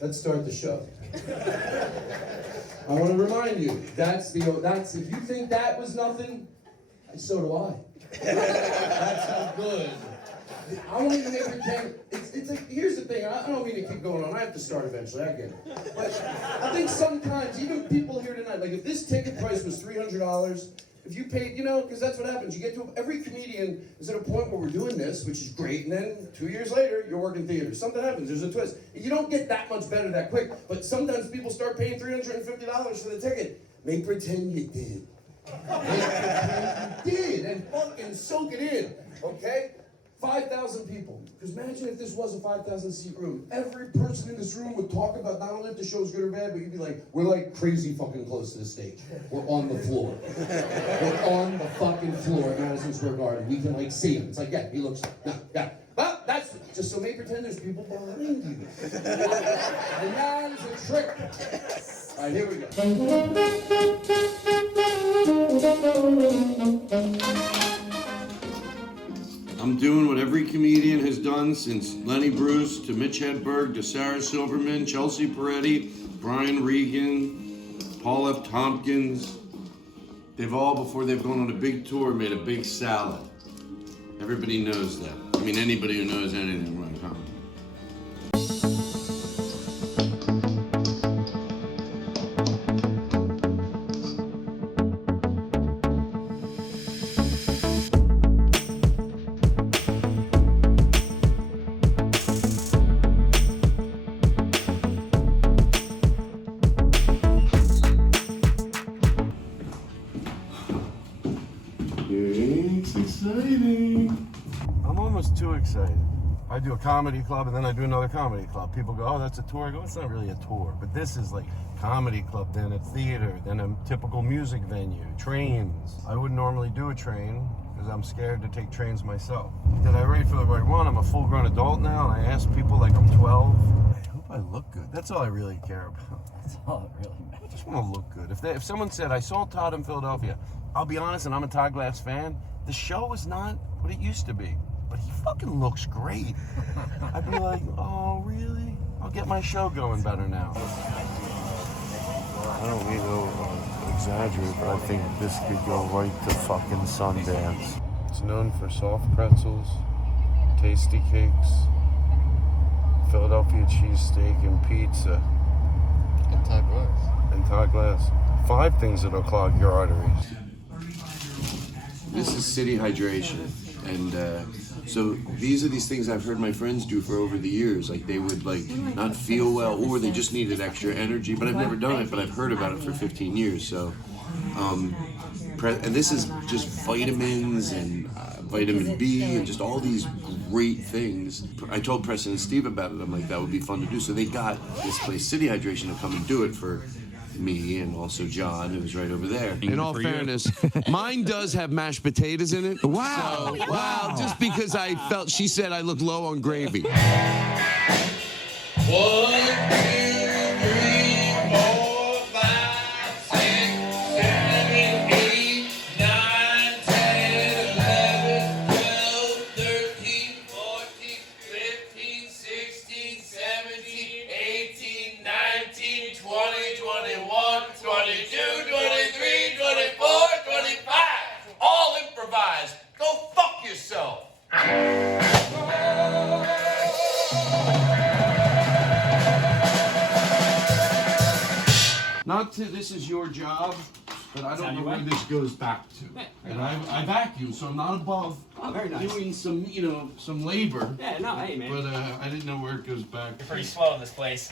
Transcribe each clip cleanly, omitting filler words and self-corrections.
Let's start the show. I want to remind you, that's if you think that was nothing, so do I. That's how good. I won't even pretend. It's like, here's the thing, I don't mean to keep going on, I have to start eventually, I get it. But I think sometimes, even people here tonight, like if this ticket price was $300, if you paid, because that's what happens. You get to, every comedian is at a point where we're doing this, which is great, and then 2 years later, you're working theater. Something happens, there's a twist. You don't get that much better that quick, but sometimes people start paying $350 for the ticket. Make pretend you did. Make pretend you did, and fucking soak it in, okay? 5,000 people. Because imagine if this was a 5,000 seat room. Every person in this room would talk about not only if the show's good or bad, but you'd be like, we're like crazy fucking close to the stage. We're on the floor. We're on the fucking floor at Madison Square Garden. We can like see him. It's like, yeah, he looks, no, yeah. Well, that's just so make pretend there's people behind you. And that's a trick. All right, here we go. I'm doing what every comedian has done since Lenny Bruce to Mitch Hedberg to Sarah Silverman, Chelsea Peretti, Brian Regan, Paul F. Tompkins. They've all, before they've gone on a big tour, made a big salad. Everybody knows that. I mean, anybody who knows anything about comedy. It's exciting. I'm almost too excited. I do a comedy club and then I do another comedy club. People go, oh, that's a tour. I go, it's not really a tour, but this is like comedy club, then a theater, then a typical music venue, trains. I wouldn't normally do a train because I'm scared to take trains myself. Did I write for the right one? I'm a full-grown adult now, and I ask people like I'm 12. I hope I look good. That's all I really care about. That's all that really matters. I just want to look good. If someone said, I saw Todd in Philadelphia, I'll be honest, and I'm a Todd Glass fan, the show is not what it used to be. But he fucking looks great. I'd be like, oh, really? I'll get my show going better now. I don't mean to exaggerate, but I think this could go right to fucking Sundance. It's known for soft pretzels, tasty cakes, Philadelphia cheesesteak, and pizza. And Todd Glass. And Todd Glass. 5 things that'll clog your arteries. This is city hydration, and so these are these things I've heard my friends do for over the years. Like they would like not feel well, or they just needed extra energy. But I've never done it, but I've heard about it for 15 years. So, and this is just vitamins and vitamin B and just all these great things. I told Preston and Steve about it. I'm like, that would be fun to do. So they got this place, City Hydration, to come and do it for me and also John, who's right over there. In all fairness, mine does have mashed potatoes in it. Wow. So, well, just because I felt, she said I look low on gravy. 1, 2, 3, 4, 5, 6, 7, 8, 9, 10, 11, 12, 13, 14, 15, 16, 17, 18, 19, 20, 21, 22, 23, 24, 25. All improvised. Go fuck yourself. not to, this is your job, but I don't know where this goes back to. Yeah, And I vacuum, so I'm not above very nice. doing some, some labor. Yeah, no, hey, man. But I didn't know where it goes back. You're pretty slow in this place.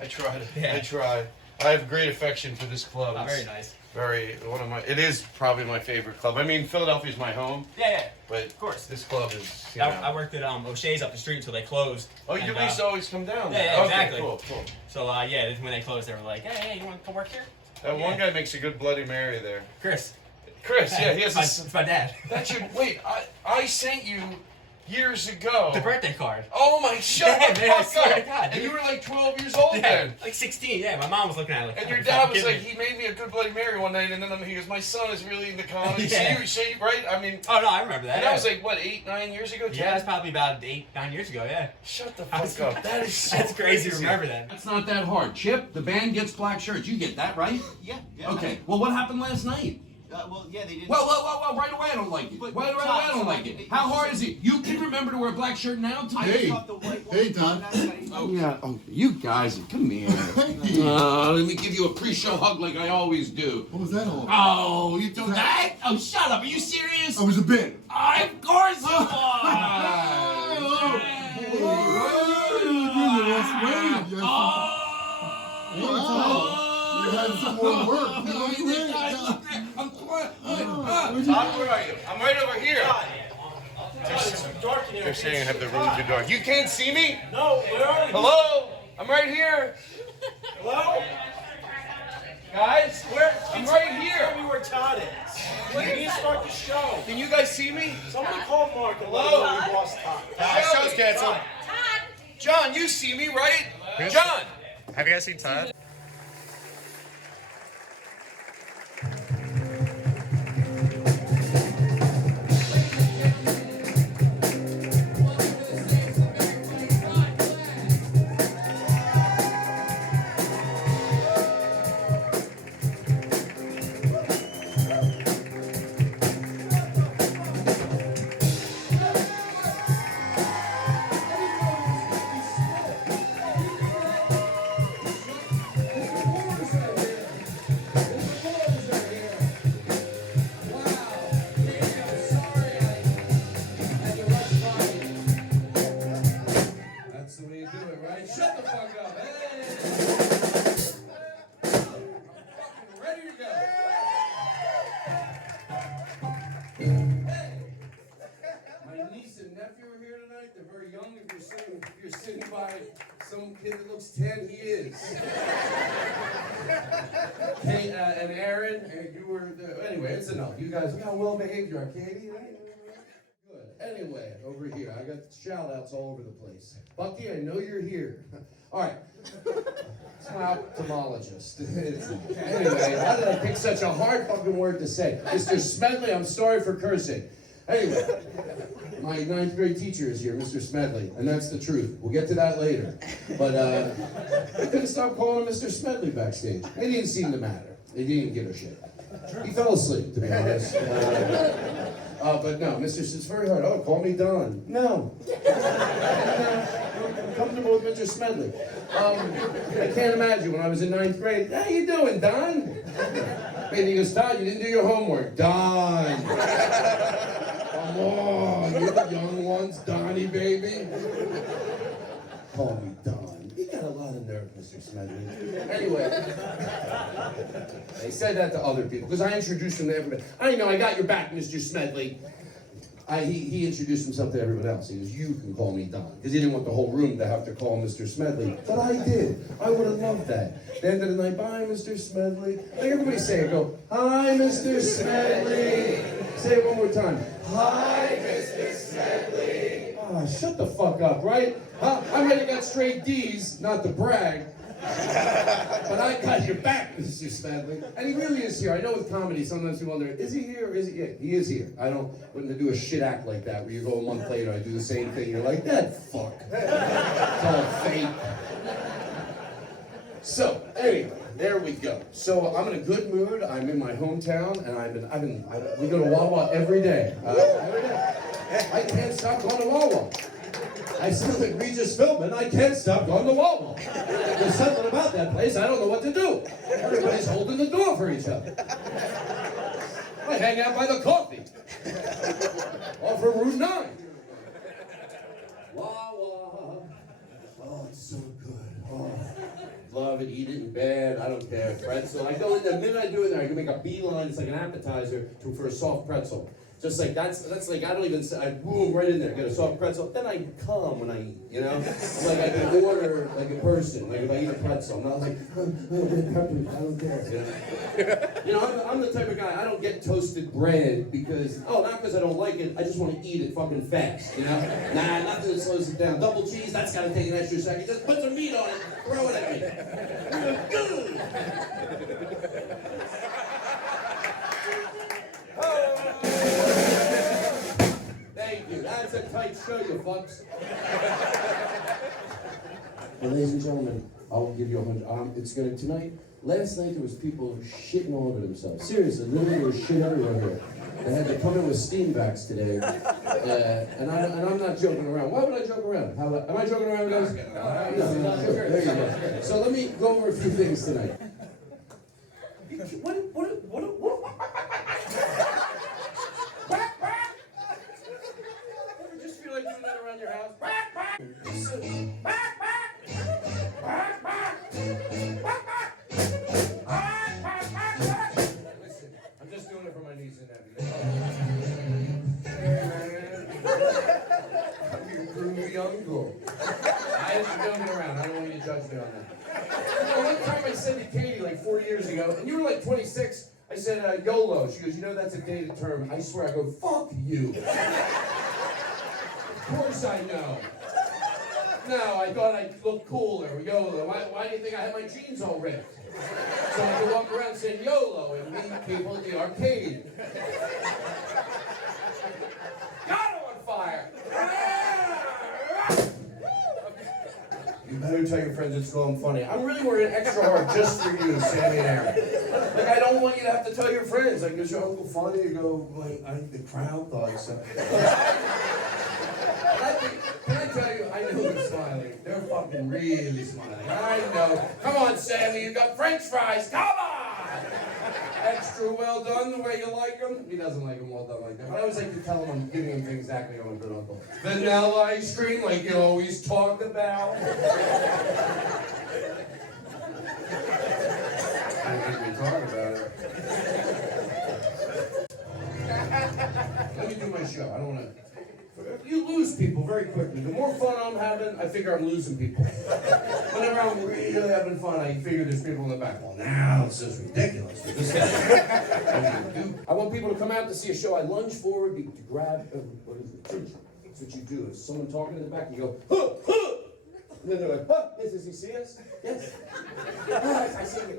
I tried. Yeah. I try. I have great affection for this club. Oh, It's very nice. it is probably my favorite club. I mean, Philadelphia's my home, Yeah, but of course. this club is, I worked at O'Shea's up the street until they closed. Oh, you used to always come down there. Yeah, Okay, exactly. cool. So, yeah, when they closed, they were like, hey, you want to come work here? That one guy makes a good Bloody Mary there. Chris, Yeah, he has it's my dad. That's your, wait, I sent you years ago. The birthday card. Oh my, shut Yeah, the man, I fuck swear up. to God, And dude. you were like 12 years old Yeah, then. like 16, yeah. My mom was looking at it like, And your "Oh, dad fuck, was kidding like, me." he made me a good Bloody Mary one night, and then he goes, my son is really into comedy. Yeah. So you, right? I mean, Oh, no, I remember that. and yeah. that was like, what, 8, 9 years ago? 10? Yeah, that's probably about 8, 9 years ago, yeah. Shut the fuck up. That is so That's crazy to remember that. That's not that hard. Chip, the band gets black shirts. You get that, right? Yeah. Okay. Well, what happened last night? Yeah, they did. Well, right away I don't like it. Right away I don't like it. How hard is it? You can remember to wear a black shirt now, Todd? I thought the white one. Hey, Todd. Oh, yeah. Oh, you guys, come here. Let me give you a pre-show hug like I always do. What was that all? Oh, you do that? Oh, shut up. Are you serious? I was a bit. Of course you was. You had some more work. Todd, where are you? I'm right over here. They're saying I have the room too dark. You can't see me? No, where are you? Hello? I'm right here. Hello? Guys, I'm right Tell here. me where Todd is. We need to start the show. Can you guys see me? Somebody call Mark and let Hello? him know we lost Todd. Show's canceled. John, you see me, right? John. Have you guys seen Todd? That's the way you do it, right? Shut the fuck up, hey! Fucking ready to go. Hey! My niece and nephew are here tonight. They're very young. If you're sitting by some kid that looks 10, he is. Hey, and Aaron, you were the, anyway, it's enough. You guys, look how well behaved you are, Katie. Right? Good. Anyway, over here, I got shout outs all over the place. Bucky, I know you're here. All right. It's my ophthalmologist. Anyway, how did I pick such a hard fucking word to say? Mr. Smedley, I'm sorry for cursing. Anyway, my 9th grade teacher is here, Mr. Smedley, and that's the truth. We'll get to that later. But I couldn't stop calling him Mr. Smedley backstage. It didn't seem to matter. He didn't give a shit. He fell asleep, to be honest. But no, it's very hard. Oh, call me Don. No. I'm comfortable with Mr. Smedley. I can't imagine when I was in 9th grade. How you doing, Don? And he goes, Don, you didn't do your homework. Don. Come on, you're the young ones, Donnie, baby. Call me Don. You got a lot of nerve, Mr. Smedley. Anyway, they said that to other people because I introduced him to everybody. I know, I got your back, Mr. Smedley. He introduced himself to everyone else. He goes, you can call me Don. Because he didn't want the whole room to have to call Mr. Smedley. But I did. I would have loved that. The end of the night, bye, Mr. Smedley. Like everybody say it. Go, hi, Mr. Smedley. Say it one more time. Hi, Mr. Smedley. Ah, shut the fuck up, right? Huh? I might have got straight D's, not to brag. But I got your back, Mr. Smedley. And he really is here. I know with comedy, sometimes people wonder, is he here or is he? Yeah, he is here. I wouldn't do a shit act like that where you go a month later, I do the same thing. You're like, that fuck. It's all fake. So, anyway, there we go. So I'm in a good mood. I'm in my hometown, and we go to Wawa every day. Every day. I can't stop going to Wawa. I sound like Regis Philbin. I can't stop going to Wawa. There's something about that. that place, I don't know what to do. Everybody's holding the door for each other. I hang out by the coffee. Off of Route 9. Wah, wah. Oh, it's so good. Oh, love it, eat it in bed, I don't care. Pretzel. I go in there, the minute I do it there, I can make a beeline, it's like an appetizer for a soft pretzel. Just like, that's like, I don't even say, I boom, right in there, get a soft pretzel, then I come when I eat, you know? It's like I can order like a person, like if I eat a pretzel, I'm not like, peppers, I don't care, you know? You know, I'm the type of guy, I don't get toasted bread because, not because I don't like it, I just want to eat it fucking fast, you know? Nah, nothing that slows it down. Double cheese, that's gotta take an extra second, just put some meat on it, throw it at me. Thank you. That's a tight show, you fucks. Well, ladies and gentlemen, I'll give you 100. It's gonna tonight. Last night there was people shitting all over themselves. Seriously, literally there was shit everywhere here. They had to come in with steam vacs today, and I'm not joking around. Why would I joke around? Am I joking around, guys? No, sure. There you go. So let me go over a few things tonight. What? Ever just feel like doing that around your house? Listen, I'm just doing it for my niece and nephew. I'm your groovy uncle. I'm joking around. I don't want you to judge me on that. You know, one time I said to Katie like 4 years ago, and you were like 26, I said, YOLO. She goes, you know that's a dated term. I swear, I go, fuck you. Of course I know. No, I thought I'd look cooler. YOLO. Why do you think I had my jeans all ripped? So I could walk around saying YOLO and meet people at the arcade. Got her on fire. You better tell your friends at school I'm funny. I'm really working extra hard just for you, Sammy and Aaron. Like, I don't want you to have to tell your friends. Like, is your uncle funny? You go, like, the crowd thought so. Can I tell you, I know they're smiling. They're fucking really smiling. I know. Come on, Sammy, you got French fries. Come on! Extra well done the way you like them. He doesn't like them well done like that. But I always like to tell him I'm giving him things exactly like I'm a good uncle. Vanilla ice cream, like you always talked about. Don't make me talk about it. Let me do my show. I don't want to. You lose people very quickly. The more fun I'm having, I figure I'm losing people. Whenever I'm really having fun, I figure there's people in the back. Well, now it's just ridiculous. I want people to come out to see a show. I lunge forward to grab, what is it? That's what you do. If someone talking in the back, you go, huh, huh. And then they're like, huh, yes, does he see us? Yes. Yes, I see you.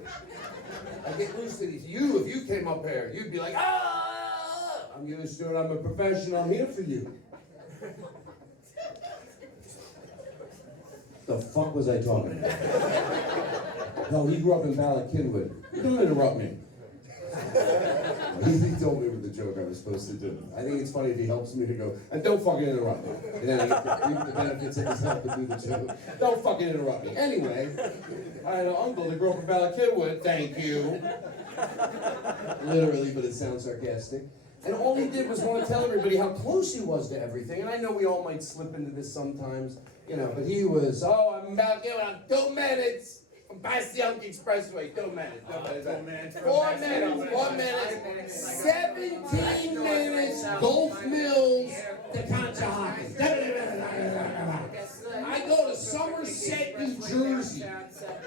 I get loose to these. If you came up here, you'd be like, ah! I'm used to it. I'm a professional. I'm here for you. The fuck was I talking about? No, he grew up in Ballackinwood. You don't interrupt me. He told me with the joke I was supposed to do. I think it's funny if he helps me to go, and don't fucking interrupt me. And then I get to reap the benefits of his help to do the joke. Don't fucking interrupt me. Anyway, I had an uncle that grew up in Ballackinwood. Thank you. Literally, but it sounds sarcastic. And all he did was want to tell everybody how close he was to everything. And I know we all might slip into this sometimes, you know, but he was, I'm about to I'm 2 minutes from past the Young Expressway. 2 minutes. 4 minutes. 1 minute. 17 minutes. Gulf Mills to Conshohocken. I go to Somerset, New Jersey.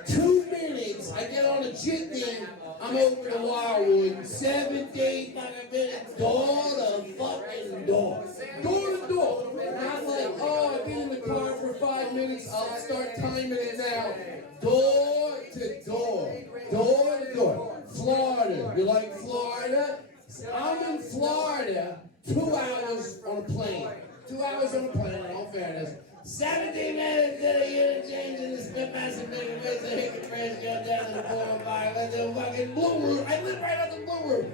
2 minutes. I get on a jitney. I'm over to Wildwood. 17 fucking minutes. Door to fucking door. Door to door. And I'm like, I've been in the car for 5 minutes. I'll start timing it now. Door to door. Door to door. Florida. You like Florida? I'm in Florida. 2 hours on a plane. 2 hours on a plane, in all fairness. 17 minutes to the interchange in this massive big ways to hit the trash, go down to the 405 at the fucking Blue Room. I live right on the Blue Room.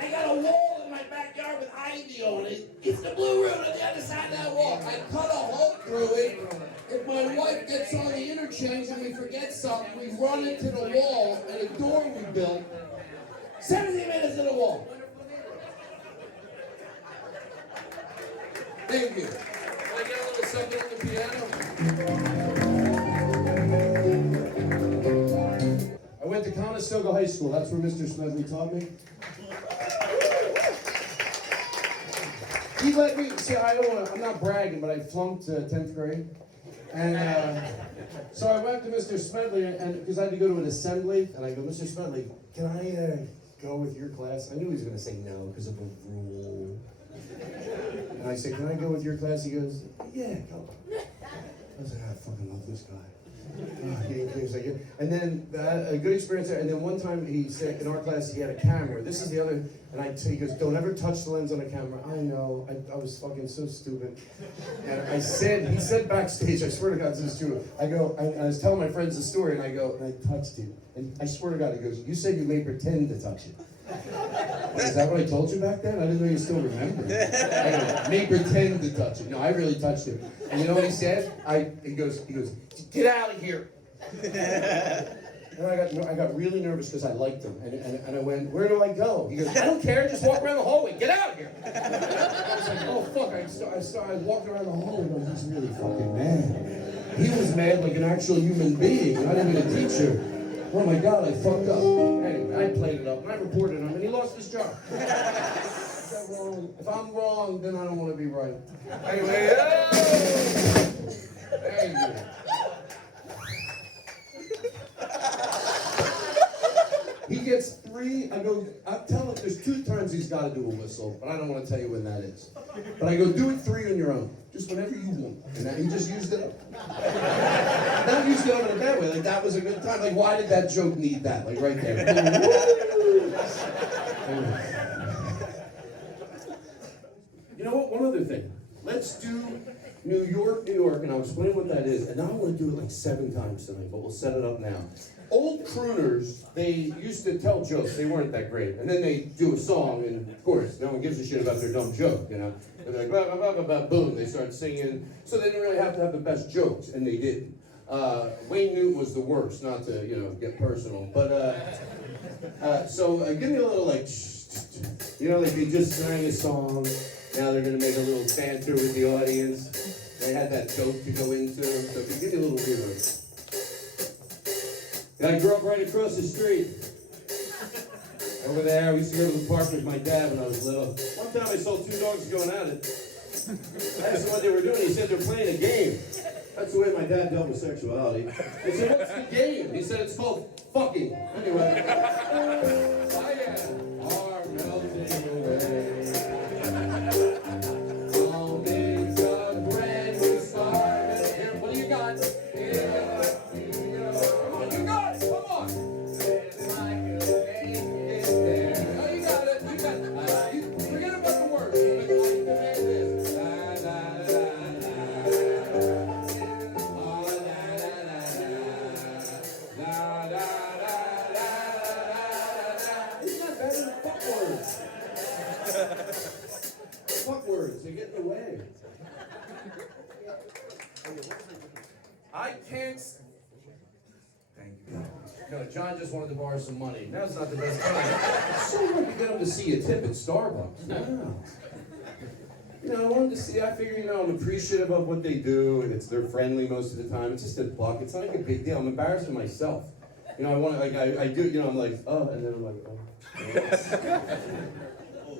I got a wall in my backyard with ivy on it. It's the Blue Room on the other side of that wall. I cut a hole through it. If my wife gets on the interchange and we forget something, we run into the wall and a door we built. 17 minutes in the wall. Thank you. Can I get a little something on the piano? I went to Conestoga High School. That's where Mr. Smedley taught me. He let me, see, I'm not bragging, but I flunked 10th grade. And so I went to Mr. Smedley, and because I had to go to an assembly, and I go, Mr. Smedley, can I go with your class? I knew he was going to say no because of a rule. And I said, can I go with your class? He goes, yeah, go. I was like, I fucking love this guy. And then a good experience there. And then one time he said in our class he had a camera. This is the other. And he goes, don't ever touch the lens on the camera. I know. I was fucking so stupid. And he said backstage, I swear to God, this is true. I was telling my friends the story, and I touched it. And I swear to God, he goes, you said you may pretend to touch it. Is that what I told you back then? I didn't know you still remember. I go, may pretend to touch it. No, I really touched it. And you know what he said? He goes, get out of here. And I got really nervous because I liked him. And I went, where do I go? He goes, I don't care, just walk around the hallway. Get out of here. I was like, oh, fuck. I walked around the hallway and he's really fucking mad. He was mad like an actual human being, not even a teacher. Oh my God, I fucked up. Anyway, I played it up and I reported him and he lost his job. If I'm wrong, then I don't want to be right. Anyway, thank you. He gets 3, I'm telling him there's 2 times he's got to do a whistle, but I don't want to tell you when that is. But I go, do it 3 on your own, just whenever you want. And he just used it up. Not used it up in a bad way, like that was a good time. Like, why did that joke need that? Like, right there. You know what, one other thing. Let's do New York, and I'll explain what that is. And now I want to do it like 7 times tonight, but we'll set it up now. Old crooners, they used to tell jokes. They weren't that great. And then they do a song, and of course, no one gives a shit about their dumb joke, you know? They're like, blah, blah, blah, blah, blah, boom. They start singing. So they didn't really have to have the best jokes, and they didn't. Wayne Newton was the worst, not to, get personal. But, so give me a little, like, like they just sang a song. Now they're going to make a little banter with the audience. They had that joke to go into. So if you give me a little humor. I grew up right across the street. Over there, we used to go to the park with my dad when I was little. One time I saw 2 dogs going at it. I asked them what they were doing. He said they're playing a game. That's the way my dad dealt with sexuality. I said, what's the game? He said it's called fucking. Anyway. Oh yeah. Are melting away. What do you got? Fuck words, they get in the way. I can't. Thank you. No, John just wanted to borrow some money. Now's not the best time. It's so hard to get him to see a tip at Starbucks. Wow. I wanted to see, I figure, I'm appreciative of what they do, and they're friendly most of the time. It's just a buck. It's not like a big deal. I'm embarrassing myself. I want to, I do, I'm like, oh, and then I'm like, oh.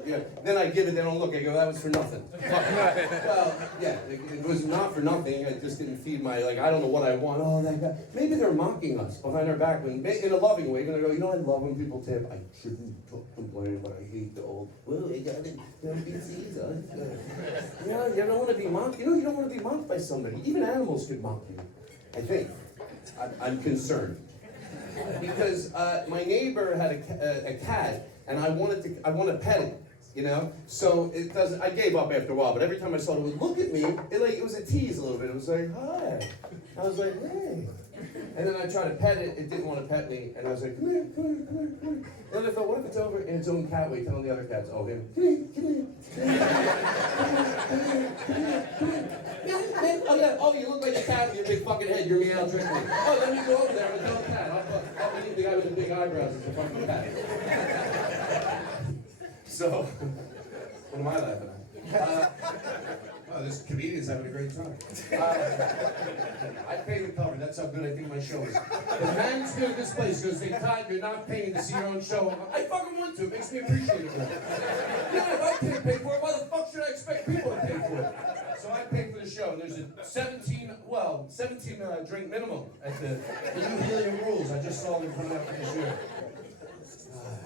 Yeah. Then I give it, they don't look, I go, that was for nothing. Well, yeah, it was not for nothing, I just didn't feed my, I don't know what I want, oh, that guy. Maybe they're mocking us behind our back, in a loving way, I go, I love when people tip, I shouldn't complain, but I hate the old, well, you got it, you don't want to be mocked, you don't want to be mocked by somebody, even animals could mock you, I think. I'm concerned. Because my neighbor had a cat, and I want to pet it. So it doesn't. I gave up after a while, but every time I saw it would look at me. It was a tease a little bit. It was like, hi. I was like, hey. And then I tried to pet it, it didn't want to pet me, and I was like, come here, come here, come here, come here. And then I thought, what if it's over in its own cat way, telling the other cats, oh, him, come here, come here, come here, come here, come here, come here. Oh, yeah, oh, you look like a cat with your big fucking head, you're meow drinking. Oh, let me go over there and tell a cat. I'll believe the guy with the big eyebrows is a fucking cat. So, what am I laughing at? Oh, this comedian's having a great time. I pay the cover. That's how good I think my show is. The management of this place goes, hey, Todd, you're not paying to see your own show. I fucking want to. It makes me appreciate it more. Yeah, if I can't pay for it, why the fuck should I expect people to pay for it? So I pay for the show. There's a 17 drink minimum at the new Helium rules. I just saw them coming out for this year.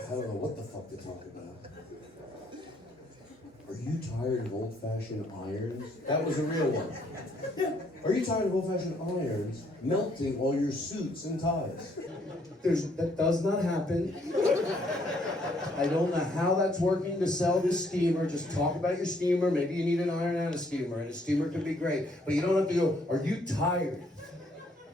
I don't know what the fuck to talk about. Are you tired of old-fashioned irons? That was a real one. Yeah. Are you tired of old-fashioned irons melting all your suits and ties? That does not happen. I don't know how that's working to sell this steamer. Just talk about your steamer. Maybe you need an iron and a steamer could be great. But you don't have to go, are you tired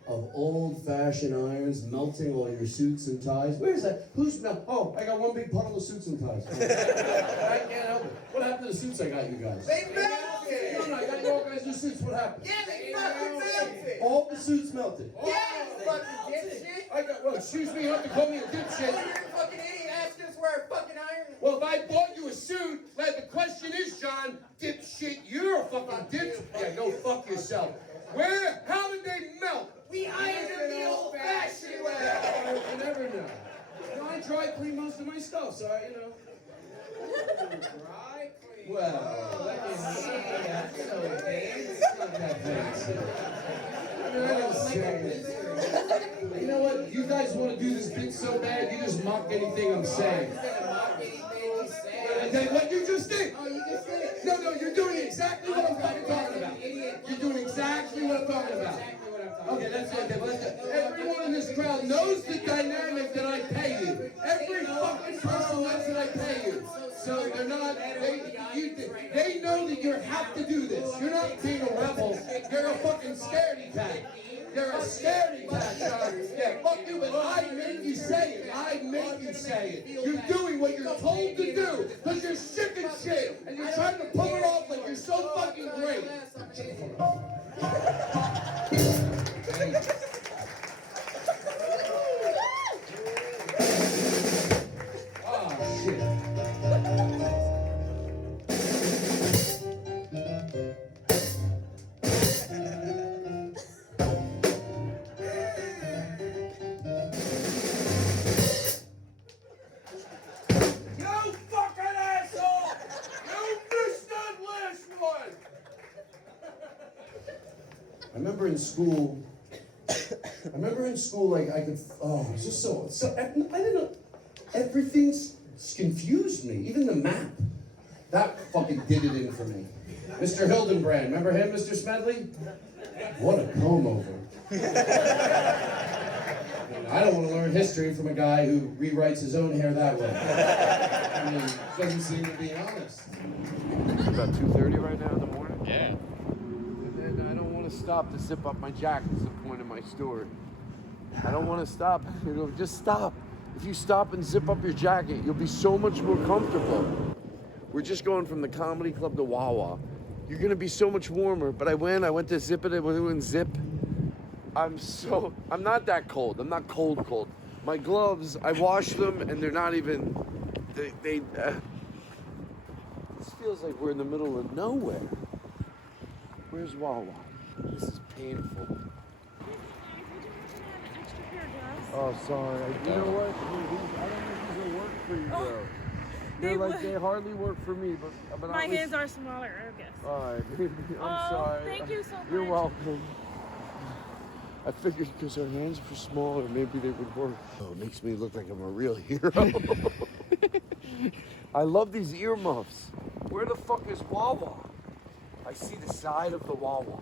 of old-fashioned irons melting all your suits and ties? Where's that? Who's melt? Oh, I got one big puddle of suits and ties. I can't help it. What happened to the suits I got you guys? They melted! No, I got you all guys new suits. What happened? Yeah, they fucking melted! All the suits melted. Yeah, you fucking dipshit! Well, excuse me, you have to call me a dipshit. Oh, you're a fucking idiot. Ask us where a fucking iron. Well, if I bought you a suit, like the question is, John, dipshit, you're a fucking dipshit. Yeah, go fuck yourself. Where? How did they melt? We ironed them the old-fashioned way! You never know. No, I dry clean most of my stuff, so I, Dry clean. Well, it's not that fancy. I mean, I don't say it. You know what? You guys want to do this bit so bad, you just mock anything I'm saying. Okay, what you just did? Oh, you just did it? No, you're doing exactly what I'm fucking talking about. You're doing exactly what I'm talking about. Okay, that's it. Everyone in this crowd knows the dynamic that I pay you. Every fucking person knows that I pay you. So they're not, they know that you have to do this. You're not being a rebel. You're a fucking scaredy cat. You're a scaredy cat, John. Yeah, fuck you, but I make you say it. I make you say it. You're doing what you're told to do because you're sick and shit. And you're trying to pull it off like you're so fucking great. Oh, shit. You fucking asshole! You missed that last one! I remember in school, like, I could, it's just so, I didn't know, everything's confused me, even the map. That fucking did it in for me. Mr. Hildenbrand, remember him, Mr. Smedley? What a comb over. I don't want to learn history from a guy who rewrites his own hair that way. I mean, doesn't seem to be honest. It's about 2:30 right now in the morning. Yeah. And I don't want to stop to zip up my jacket is the point of my story. I don't want to stop. Just stop. If you stop and zip up your jacket, you'll be so much more comfortable. We're just going from the comedy club to Wawa. You're going to be so much warmer. But I went to zip it. I went to zip. I'm not that cold. I'm not cold. My gloves, I washed them and they're not even, this feels like we're in the middle of nowhere. Where's Wawa? This is painful. Oh, sorry. You know what? I don't think these will work for you, though. They hardly work for me, but my hands are smaller, I guess. All right, I'm sorry. Thank you so much. You're welcome. I figured because our hands were smaller, maybe they would work. Oh, it makes me look like I'm a real hero. I love these earmuffs. Where the fuck is Wawa? I see the side of the Wawa.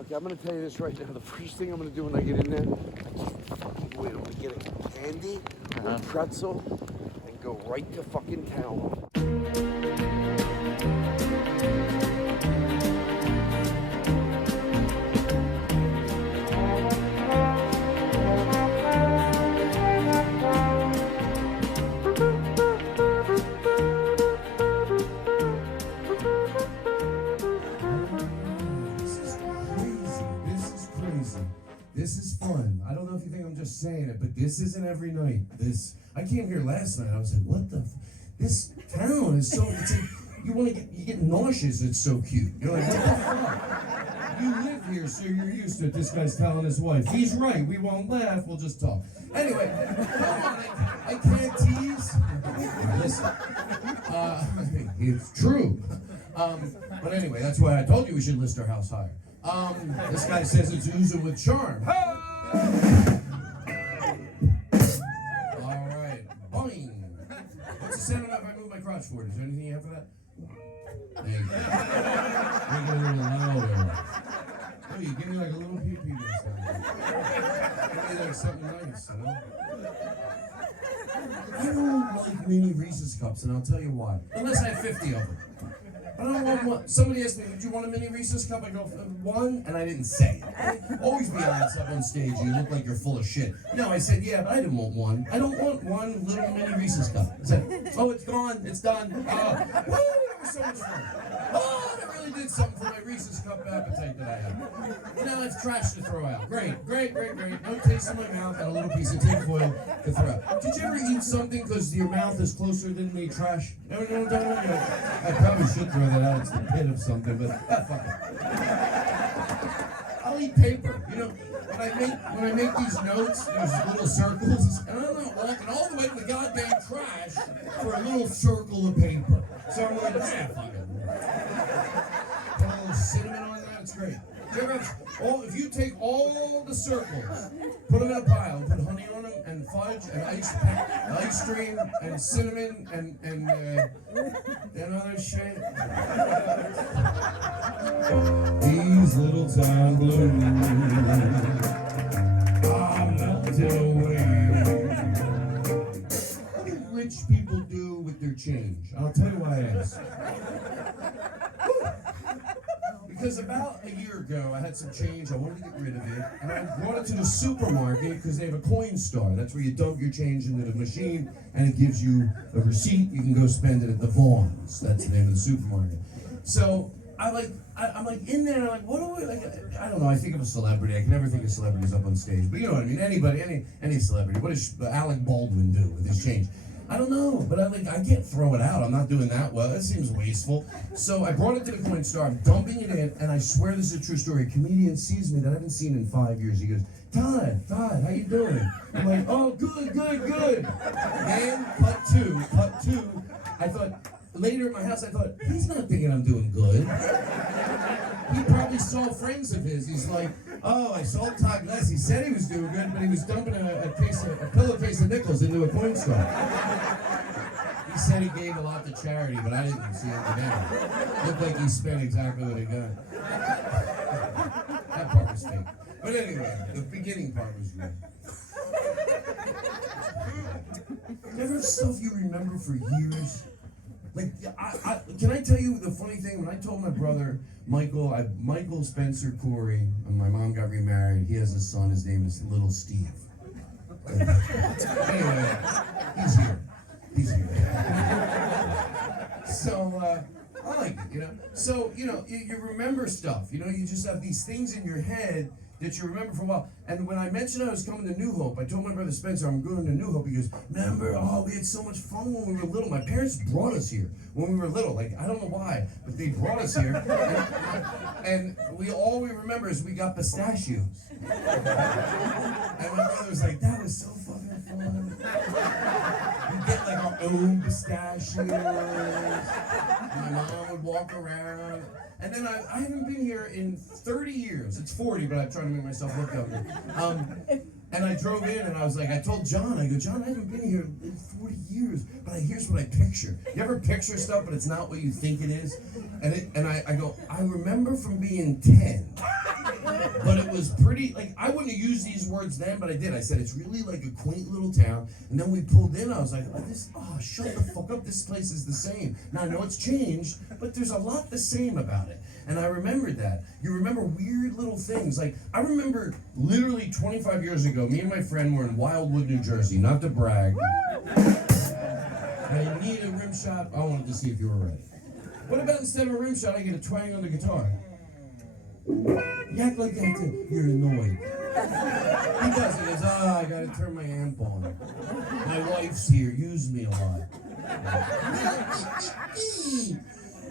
Okay, I'm gonna tell you this right now. The first thing I'm gonna do when I get in there, I can't fucking wait. I'm gonna get a candy or a pretzel and go right to fucking town. just saying it, but this isn't every night. I came here last night. I was like, what the? This town is so. It's like, you get nauseous. It's so cute. You're like, what the fuck? You live here, so you're used to it. This guy's telling his wife, he's right. We won't laugh. We'll just talk. Anyway, come on. I can't tease. Listen, it's true. But anyway, that's why I told you we should list our house higher. This guy says it's oozing with charm. All right, boing. What's the sound if I move my crotch forward? Is there anything you have for that? There you go. Make it a little louder. Oh, you give me like a little pee-pee this time. Give me like something nice, you know? I don't like mini Reese's cups, and I'll tell you why. Unless I have 50 of them. I don't want one. Somebody asked me, "Would you want a mini Reese's cup?" I go, "One," and I didn't say it. Always be honest up on stage. You look like you're full of shit. No, I said, "Yeah, but I didn't want one. I don't want one little mini Reese's cup." I said, "Oh, it's gone. It's done. Woo, that was so much fun. Oh, that really did something for my Reese's cup appetite that I had. Now it's trash to throw out. Great. No taste in my mouth. Got a little piece of tinfoil to throw out. Did you ever eat something because your mouth is closer than the trash? No. I probably should throw that out. It's the pit of something, but fuck it. I'll eat paper. You know, when I make these notes, there's little circles, and I'm not walking all the way to the goddamn trash for a little circle of paper. So I'm like, yeah, fuck it. Put a little cinnamon on that. It's great. If you take all the circles, put them in a pile, put honey on them, and fudge, and ice cream, and cinnamon, and other shit. These little time blues are melting away. What do rich people do with their change? I'll tell you why I ask. Because about a year ago, I had some change. I wanted to get rid of it. And I brought it to the supermarket because they have a coin star. That's where you dump your change into the machine, and it gives you a receipt. You can go spend it at the Vons. That's the name of the supermarket. So I'm like in there, and I'm like, what do I don't know. I think of a celebrity. I can never think of celebrities up on stage. But you know what I mean? Anybody, any celebrity. What does Alec Baldwin do with his change? I don't know, but I can't throw it out. I'm not doing that well. That seems wasteful. So I brought it to the coin star. I'm dumping it in, and I swear this is a true story. A comedian sees me that I haven't seen in 5 years. He goes, Todd, how you doing? I'm like, oh, good. And cut two. I thought, later at my house, I thought, he's not thinking I'm doing good. He probably saw friends of his. He's like, oh, I saw Todd Glass. He said he was doing good, but he was dumping a pillowcase of nickels into a coin star. He said he gave a lot to charity, but I didn't see it today. Looked like he spent exactly what he got. That part was fake. But anyway, the beginning part was real. You ever have stuff you remember for years? Like, can I tell you the funny thing? When I told my brother, Michael Spencer Corey, and my mom got remarried, he has a son, his name is Little Steve. Anyway, he's here. So, I like it, you know? So, you remember stuff, you just have these things in your head that you remember for a while. And when I mentioned I was coming to New Hope, I told my brother Spencer I'm going to New Hope. He goes, remember, we had so much fun when we were little. My parents brought us here when we were little. Like, I don't know why, but they brought us here. And all we remember is we got pistachios. And my brother was like, that was so fucking fun. We get like our own pistachios. My mom would walk around. And then I haven't been here in 30 years. It's 40, but I'm trying to make myself look younger. And I drove in and I was like, I told John, I go, John, I haven't been here in 40 years, but here's what I picture. You ever picture stuff, but it's not what you think it is? And I go, I remember from being 10, but it was pretty, like, I wouldn't have used these words then, but I did. I said, it's really like a quaint little town. And then we pulled in, I was like, shut the fuck up, this place is the same. Now I know it's changed, but there's a lot the same about it. And I remembered that. You remember weird little things. Like, I remember literally 25 years ago, me and my friend were in Wildwood, New Jersey, not to brag. I need a rim shot. I wanted to see if you were ready. What about instead of a rim shot, I get a twang on the guitar? You act like that too. You're annoyed. He does. He goes, I gotta turn my amp on. My wife's here. Use me a lot.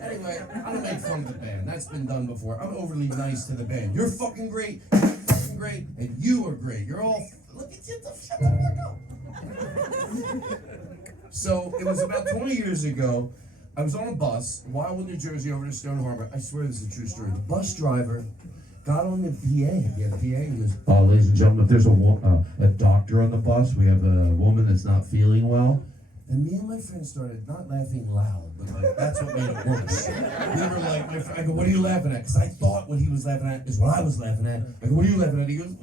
Anyway, I don't make fun of the band. That's been done before. I'm overly nice to the band. You're fucking great. You're fucking great. And you are great. You're all... Look at you. Shut the fuck up. So, it was about 20 years ago. I was on a bus, Wildwood, New Jersey, over to Stone Harbor. I swear this is a true story. The bus driver got on the PA. He had a PA. He goes, ladies and gentlemen, if there's a doctor on the bus, we have a woman that's not feeling well. And me and my friend started not laughing loud, but like, that's what made it worse. We were like, I go, what are you laughing at? Because I thought what he was laughing at is what I was laughing at. I go, what are you laughing at? He goes,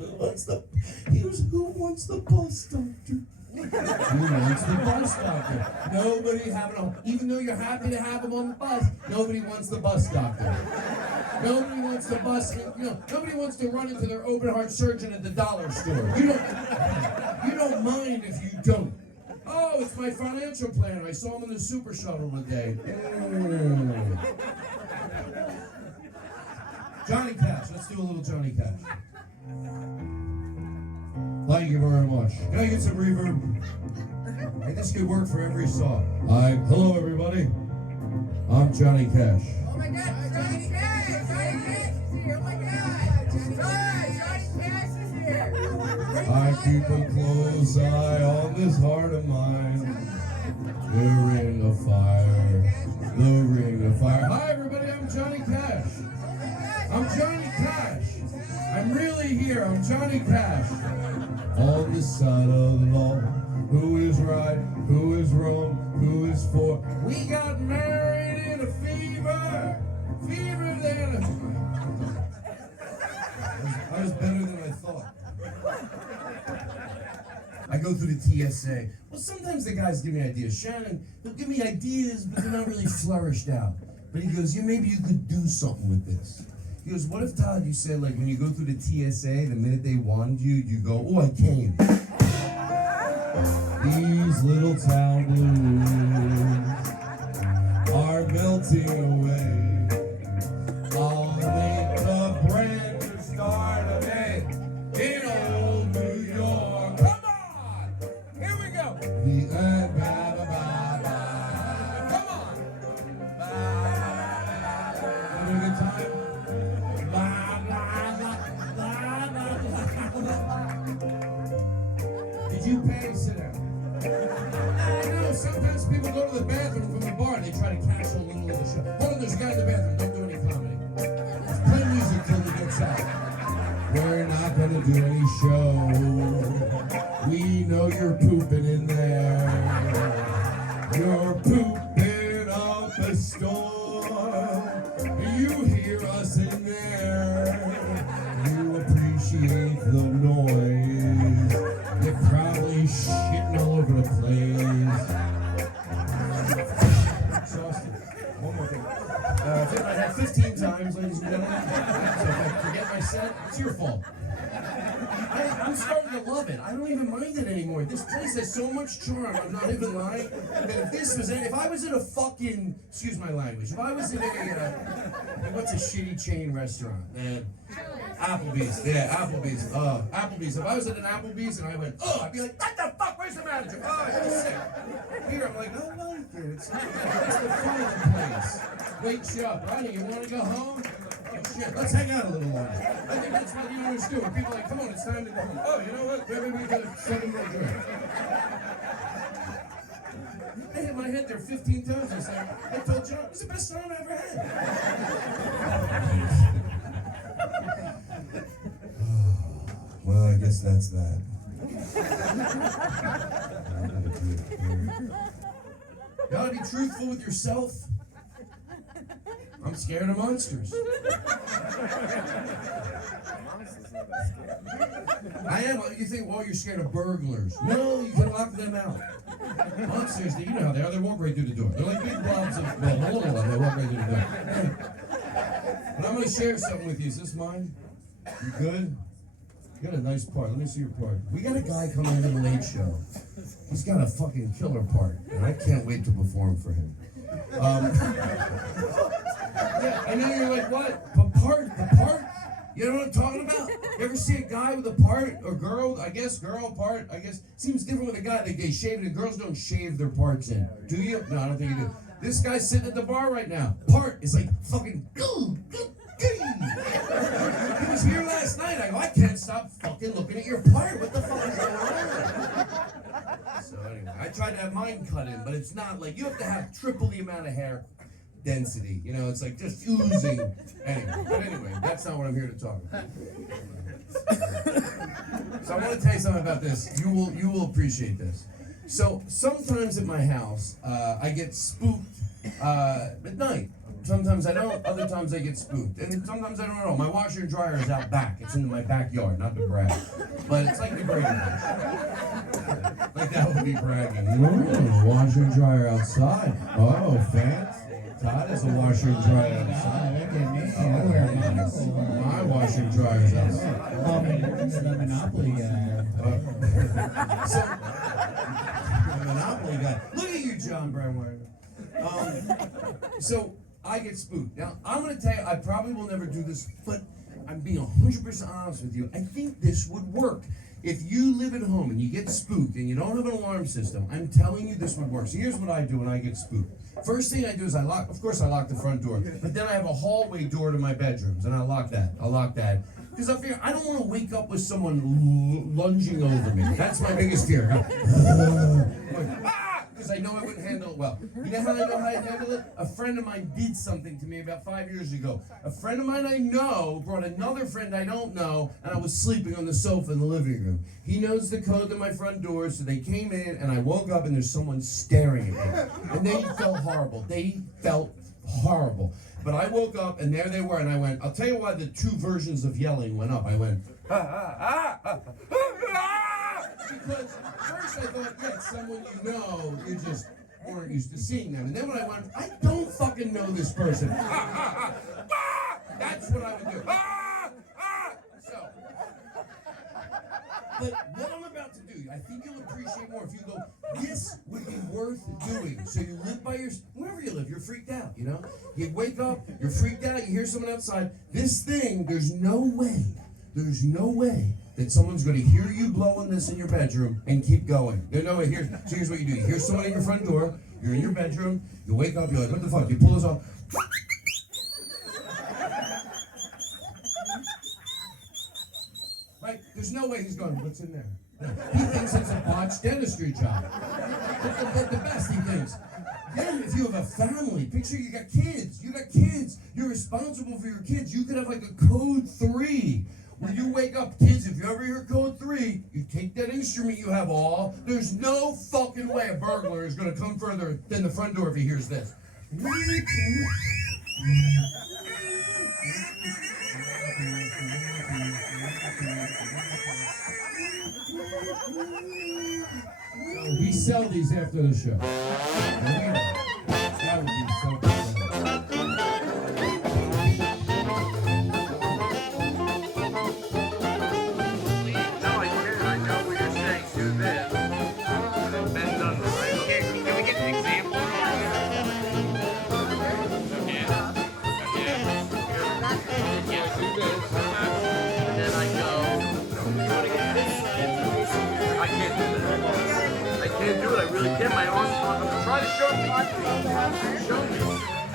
who wants the bus doctor? Who wants the bus doctor? Nobody having a, even though you're happy to have him on the bus, nobody wants the bus doctor. Nobody wants the bus, nobody wants to run into their open heart surgeon at the dollar store. You don't mind if you don't. Oh, it's my financial planner. I saw him in the super shuttle one day. Johnny Cash. Let's do a little Johnny Cash. Thank you very much. Can I get some reverb? Hey, this could work for every song. Hello, everybody. I'm Johnny Cash. Oh my God, Johnny Cash! Johnny Cash is here! Oh my God! Johnny Cash is here! I keep a close eye on this heart of mine. The ring of fire. The ring of fire. Hi, everybody. I'm Johnny Cash. I'm Johnny Cash. I'm really here. I'm Johnny Cash. On the side of the law. Who is right? Who is wrong? Who is for? We got married in a fever. Fever then. I was better than I thought. I go through the TSA. Well, sometimes the guys give me ideas. Shannon, they'll give me ideas, but they're not really flourished out. But he goes, maybe you could do something with this. He goes, what if, Todd, you said, like, when you go through the TSA, the minute they wand you, you go, oh, I came. These little town blues are melting away. I'll make a brand new start of it in old New York. Come on! Here we go! Come on! Having a good time? Did you pay? Sit down. You know, sometimes people go to the bathroom from the bar and they try to catch a little of the show. Hold on, there's a guy in the bathroom. Don't do any comedy. Just play music till he gets out. We're not gonna do any show. We know you're pooping in there. You're pooping up a storm. You hear us in there. You appreciate the noise. You're probably shitting all over the place. Exhausted. One more thing. I had 15 times, ladies and gentlemen. So if I forget my set, it's your fault. I'm starting to love it. I don't even mind it anymore. This place has so much charm. I'm not even lying. But if I was in a fucking, excuse my language, if I was in a, what's a shitty chain restaurant? Applebee's. Yeah, Applebee's. Applebee's. If I was at an Applebee's and I went, I'd be like, what the fuck? Where's the manager? I'm sick. Here, I'm like, I like it. It's the fun place. Wakes you up, right? You want to go home? Shit, let's hang out a little longer. I think that's what the owners do. People are like, come on, it's time to go home. Oh, you know what? Maybe we gotta send them a drink. I hit my head there 15 times. I told John, it was the best time I ever had. Well, I guess that's that. You gotta be truthful with yourself. I'm scared of monsters. I am. You think, well, you're scared of burglars. No, you can lock them out. Monsters, you know how they are. They walk right through the door. They're like big blobs of, well, hold on, they walk right through the door. But I'm going to share something with you. Is this mine? You good? You got a nice part. Let me see your part. We got a guy coming into the Late Show. He's got a fucking killer part, and I can't wait to perform for him. Yeah, I know you're like, what? The part You know what I'm talking about? You ever see a guy with a part, or girl, girl part, seems different with a guy. They shave it, and girls don't shave their parts in. Do you? No, I don't think you do. This guy's sitting at the bar right now. Part is like fucking He was here last night. I go, I can't stop fucking looking at your part. What the fuck is going on? So anyway, I tried to have mine cut in, but it's not like, you have to have triple the amount of hair density. You know, it's like just oozing. Anyway, that's not what I'm here to talk about. So I want to tell you something about this. You will appreciate this. So sometimes at my house, I get spooked at night. Sometimes I don't, other times I get spooked. And sometimes I don't know. My washer and dryer is out back. It's in my backyard, not the brag. But it's like the Brady Bunch. Like that would be bragging. Washer and dryer outside. Oh, fancy. Todd has a washer and dryer outside. Look at me. I wear a monocle. My washer and dryer is outside. The Monopoly guy. The Monopoly guy. Look at you, John Brown. So I get spooked. Now, I'm going to tell you, I probably will never do this, but I'm being 100% honest with you. I think this would work. If you live at home and you get spooked and you don't have an alarm system, I'm telling you this would work. So here's what I do when I get spooked. First thing I do is I lock the front door, but then I have a hallway door to my bedrooms, and I lock that. Because I figure I don't want to wake up with someone lunging over me. That's my biggest fear. Because I know I wouldn't handle it well. You know how I know how I handle it? A friend of mine did something to me about 5 years ago. A friend of mine I know brought another friend I don't know, and I was sleeping on the sofa in the living room. He knows the code to my front door, so they came in, and I woke up, and there's someone staring at me. And they felt horrible. But I woke up, and there they were, and I went, I'll tell you why the two versions of yelling went up. I went, because first I thought, yeah, it's someone you know, you just weren't used to seeing them. And then when I went, I don't fucking know this person. That's what I would do. So, but what I'm about to do, I think you'll appreciate more if you go, this would be worth doing. So you live by wherever you live, you're freaked out, you know? You wake up, you're freaked out, you hear someone outside. This thing, there's no way that someone's going to hear you blowing this in your bedroom and keep going. There's no way. So here's what you do. You hear someone at your front door, you're in your bedroom, you wake up, you're like, what the fuck? You pull this off. Right? There's no way he's going, what's in there? No. He thinks it's a botched dentistry job. But the best he thinks. Then if you have a family, picture you got kids. You're responsible for your kids. You could have like a code 3. When you wake up, kids, if you ever hear code 3, you take that instrument you have all. There's no fucking way a burglar is going to come further than the front door if he hears this. We sell these after the show. That would be so cool.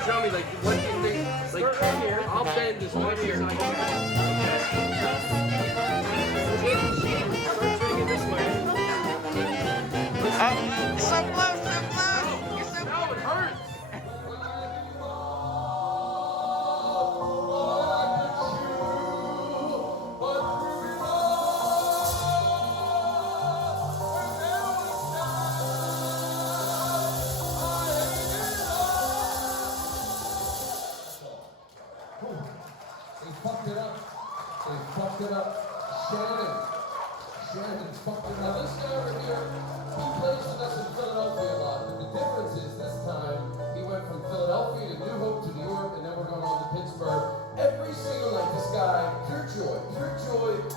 Show me, like, what do you think? Like, I'll bend as much as I can. So close, so close. You're so No, it hurts. They fucked it up. Shannon fucked it up. Now this guy over here, he plays with us in Philadelphia a lot. But the difference is this time, he went from Philadelphia to New Hope to New York, and then we're going on to Pittsburgh. Every single night, this guy, pure joy,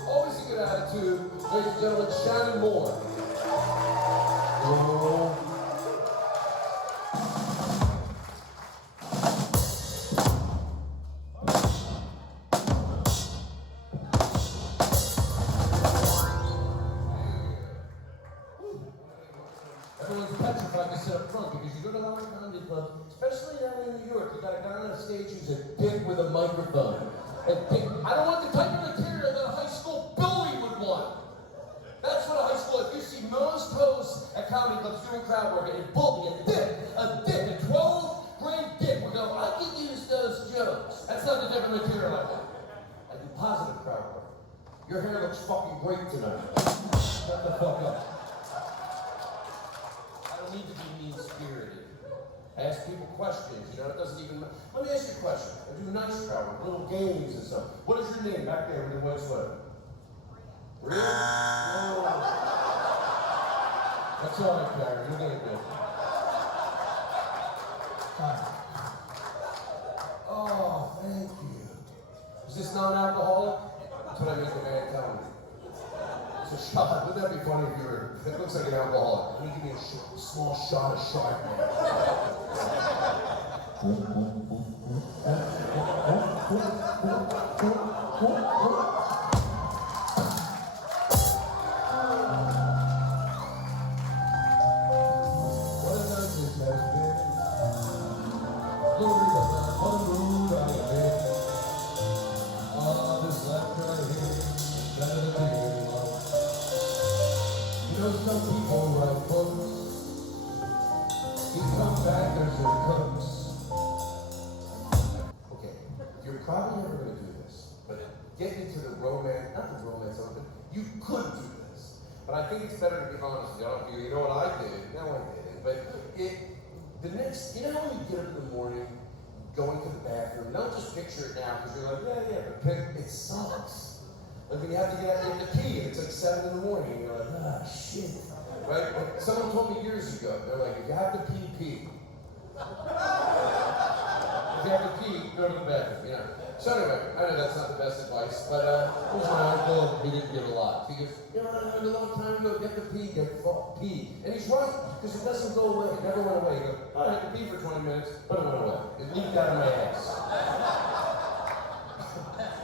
always a good attitude. Ladies and gentlemen, Shannon Moore. Oh. everyone's petrified to sit up front because you go to a lot of comedy clubs, especially down in New York, you got a guy on a stage who's a dick with a microphone. I don't want the type of material that a high school bully would want. That's what a high school, if you see most hosts at comedy clubs doing crowd work and a bully, a dick, a 12-grade dick would go, I can use those jokes. That's not the type of material I want. I do positive crowd work. Your hair looks fucking great tonight. Shut the fuck up. I don't need to be mean-spirited. I ask people questions, you know, it doesn't even matter. Let me ask you a question. I do nice crowd work, little games and stuff. What is your name back there with the white sweater? Really? No. That's all right, Karen. You're doing good. Oh, thank you. Is this non-alcoholic? That's what I make the man tell me. It's a shot. Wouldn't that be funny if you were... It looks like an alcoholic. Let me give you a small shot of Chardonnay. What a night this has been. Glory to God, what a mood I am in. All this laughter I hear, better than I hear love. You know, some people write books, become backers and cooks. Okay, you're probably never going to do this, but get into the romance, not the romance of it, you could do this. But I think it's better to be honest with you. You know what I did? No, I didn't. But the next, you know when you get up in the morning, going to the bathroom, don't just picture it now because you're like, but it sucks. Like when you have to get out and pee and it's like 7 in the morning and you're like, ah, shit. Right? Like someone told me years ago, they're like, if you have to pee, pee. If you have to pee, go to the bathroom, you know. So anyway, I know that's not the best advice, but here's my uncle, he didn't give a lot. He goes, you know, I learned a long time ago, get to pee, pee. And he's right, because it doesn't go away, it never went away. He goes, oh, I had to pee for 20 minutes, but it went away. It leaked out of my ass.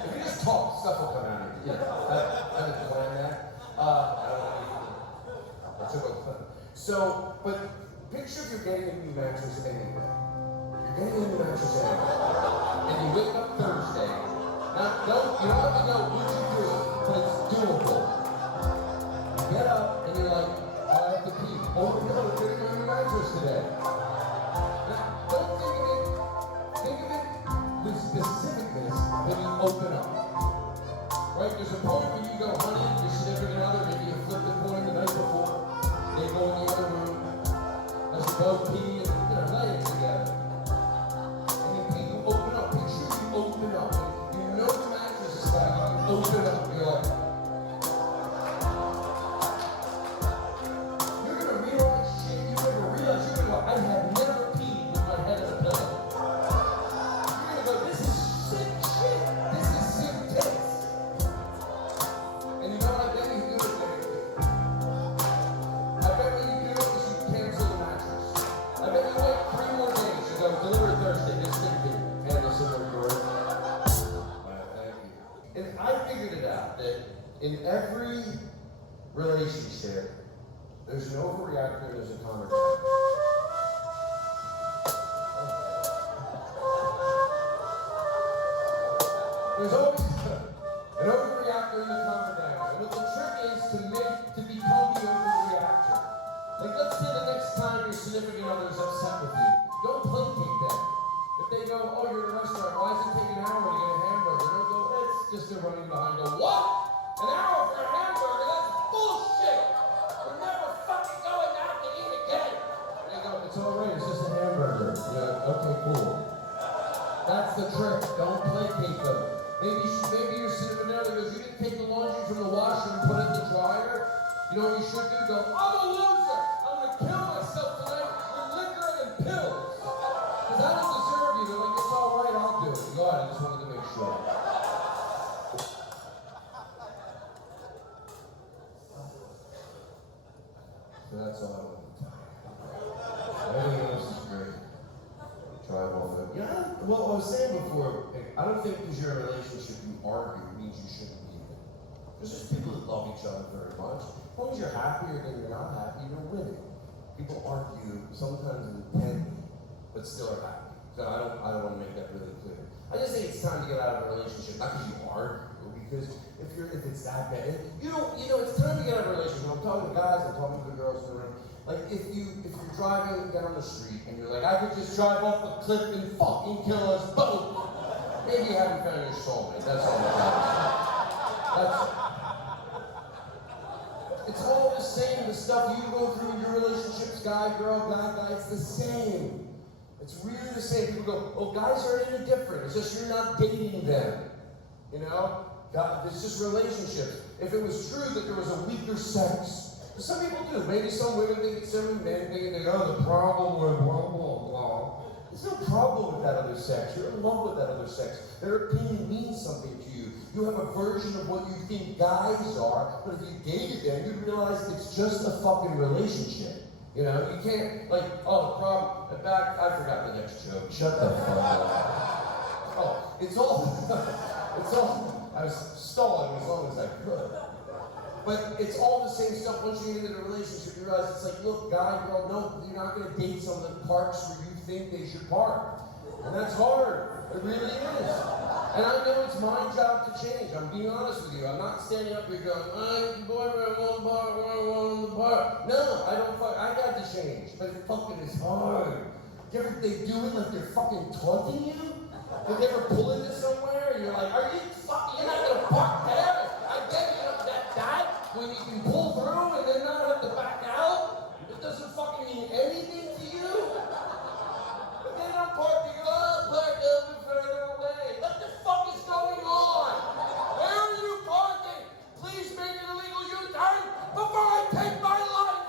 If you just talk, stuff will come out of you. I didn't plan that. I don't know. I took a So, but picture if you're getting a new mattress anyway. You're getting a new mattress anyway. And you wake up Thursday. Now, you don't have to know what you do, but it's doable. You get up and you're like, oh, I have to pee. Oh, no, we're getting a new mattress today. Now, don't think of it with specificness when you open up. Right? There's a point when you go, honey, your significant other, maybe you flip the coin the night before. They go in the other room. As you both pee and lay it together. And then pee, you open up. Picture you open up. You know the mattress is back. You open up. You're like, you're gonna realize shit you never realized. You're gonna go, I have never peed with my head in a pillow. You're gonna go, this is sick shit. This is sick tits. And you know what I bet you do it there? I bet when you do it is you cancel the mattress. I bet you wait 3 more days. You go, deliver Thursday, just stick to it. Hand this over to George. Thank you. And I figured it out that in every relationship, there's an overreactor and there's a calmer down. There's always an overreactor and a calmer down. And what the trick is to become the overreactor. Like let's say the next time your significant other is upset with you, don't placate them. If they go, oh, you're at a restaurant, why does it take an hour to get a hamburger? Don't go, it's just they're running behind. Go, what? An hour for a hamburger? That's bullshit! We're never fucking going out to eat again! They go, it's all right, it's just a hamburger. Yeah, okay, cool. That's the trick. Don't placate them. Maybe your significant other goes, you didn't take the laundry from the washer and put it in the dryer. You know what you should do? Go, I'm a loser! I'm gonna kill myself tonight with liquor and pills! Because I don't deserve you. They're like, it's all right, I'll do it. Go ahead, I just wanted to make sure. So that's all I wanted to tell you. Everything else is great. Drive all the... Yeah, well, I was saying before, I don't think because you're in a relationship you argue means you shouldn't be in it. Because there's people that love each other very much. As long as you're happy or then you're not happy, you're winning. people argue sometimes intently, but still are happy. So I don't want to make that really clear. I just think it's time to get out of a relationship, not because you argue, because if it's that bad, it's time to get out of a relationship. I'm talking to guys, I'm talking to the girls in the room. Like if you're driving down the street and you're like, I could just drive off the cliff and fucking kill us both. Maybe you haven't found your soulmate. That's all I'm trying to say. It's all the same. The stuff you go through in your relationships, guy, girl, guy, it's the same. It's really the same. People go, oh, guys are any different. It's just you're not dating them. You know? God, it's just relationships. If it was true that there was a weaker sex, some people do. Maybe some women think it's some men think the problem with blah, blah, blah. There's no problem with that other sex. You're in love with that other sex. Their opinion means something to you. You have a version of what you think guys are, but if you dated them, you'd realize it's just a fucking relationship. You know, you can't, like, oh, the problem, in fact, I forgot the next joke. Shut the fuck up. Oh, it's all, I was stalling as long as I could. But it's all the same stuff. Once you get into the relationship, you realize it's like, look, guy, girl, no, you're not going to date someone that parks where you think they should park. And that's hard. It really is. And I know it's my job to change. I'm being honest with you. I'm not standing up here going, boyfriend won't park where I want him to park. No, I got to change. But it fucking is hard. They do it like they're fucking taunting you? Did they ever pull into somewhere and you're like, are you fucking, you're not going to park there? I get you know that when you can pull through and then not have to back out? It doesn't fucking mean anything to you? But they don't park, you go, oh, park over further away. What the fuck is going on? Where are you parking? Please make an illegal U-turn before I take my life.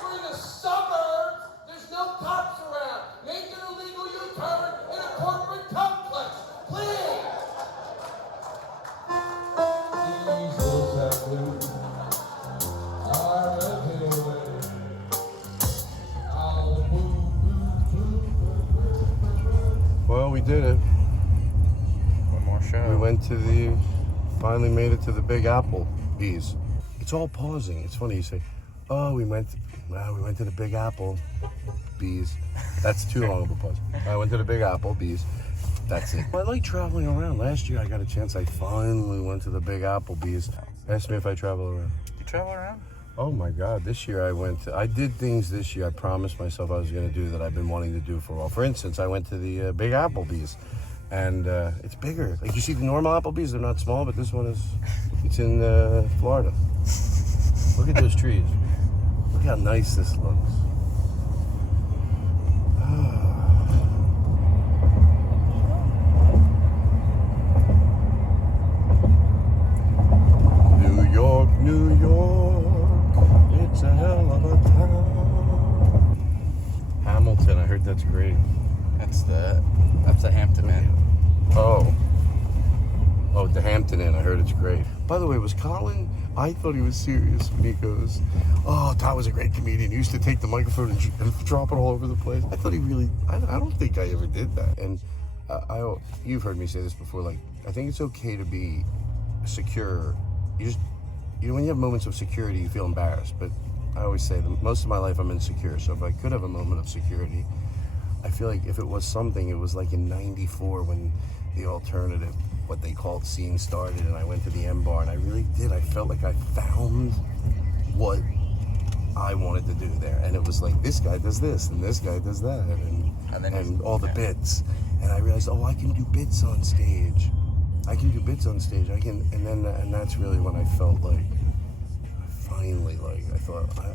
We're in the suburbs. There's no cops around. Make an illegal U-turn in a corporate complex. Please. Diesels have blue. Are making away. I'll move. Well, we did it. One more show. We finally made it to the Big Apple Bees. It's all pausing. It's funny, you say, oh, we went to the Big Apple Bees. That's too long of a pause. I went to the Big Apple Bees. That's it. I like traveling around. Last year I got a chance. I finally went to the Big Apple Bees. Ask me if I travel around. You travel around? Oh my God, this year I did things this year I promised myself I was going to do that I've been wanting to do for a while. For instance, I went to the Big Applebee's, and it's bigger. Like you see the normal Applebee's, they're not small, but this one it's in Florida. Look at those trees. Look how nice this looks. New York, it's a hell of a town. Hamilton, I heard that's great. That's the Hampton Inn. Oh, the Hampton Inn, I heard it's great. By the way, was Colin, I thought he was serious when he goes, oh, Todd was a great comedian. He used to take the microphone and drop it all over the place. I thought he really, I don't think I ever did that. And you've heard me say this before, like, I think it's okay to be secure. When you have moments of security, you feel embarrassed. But I always say that most of my life I'm insecure. So if I could have a moment of security, I feel like if it was something, it was like in '94 when the alternative, what they called scene started, and I went to the M Bar, and I really did. I felt like I found what I wanted to do there. And it was like, this guy does this, and this guy does that, and all the bits. And I realized, oh, I can do bits on stage. And that's really when I felt like, finally, like,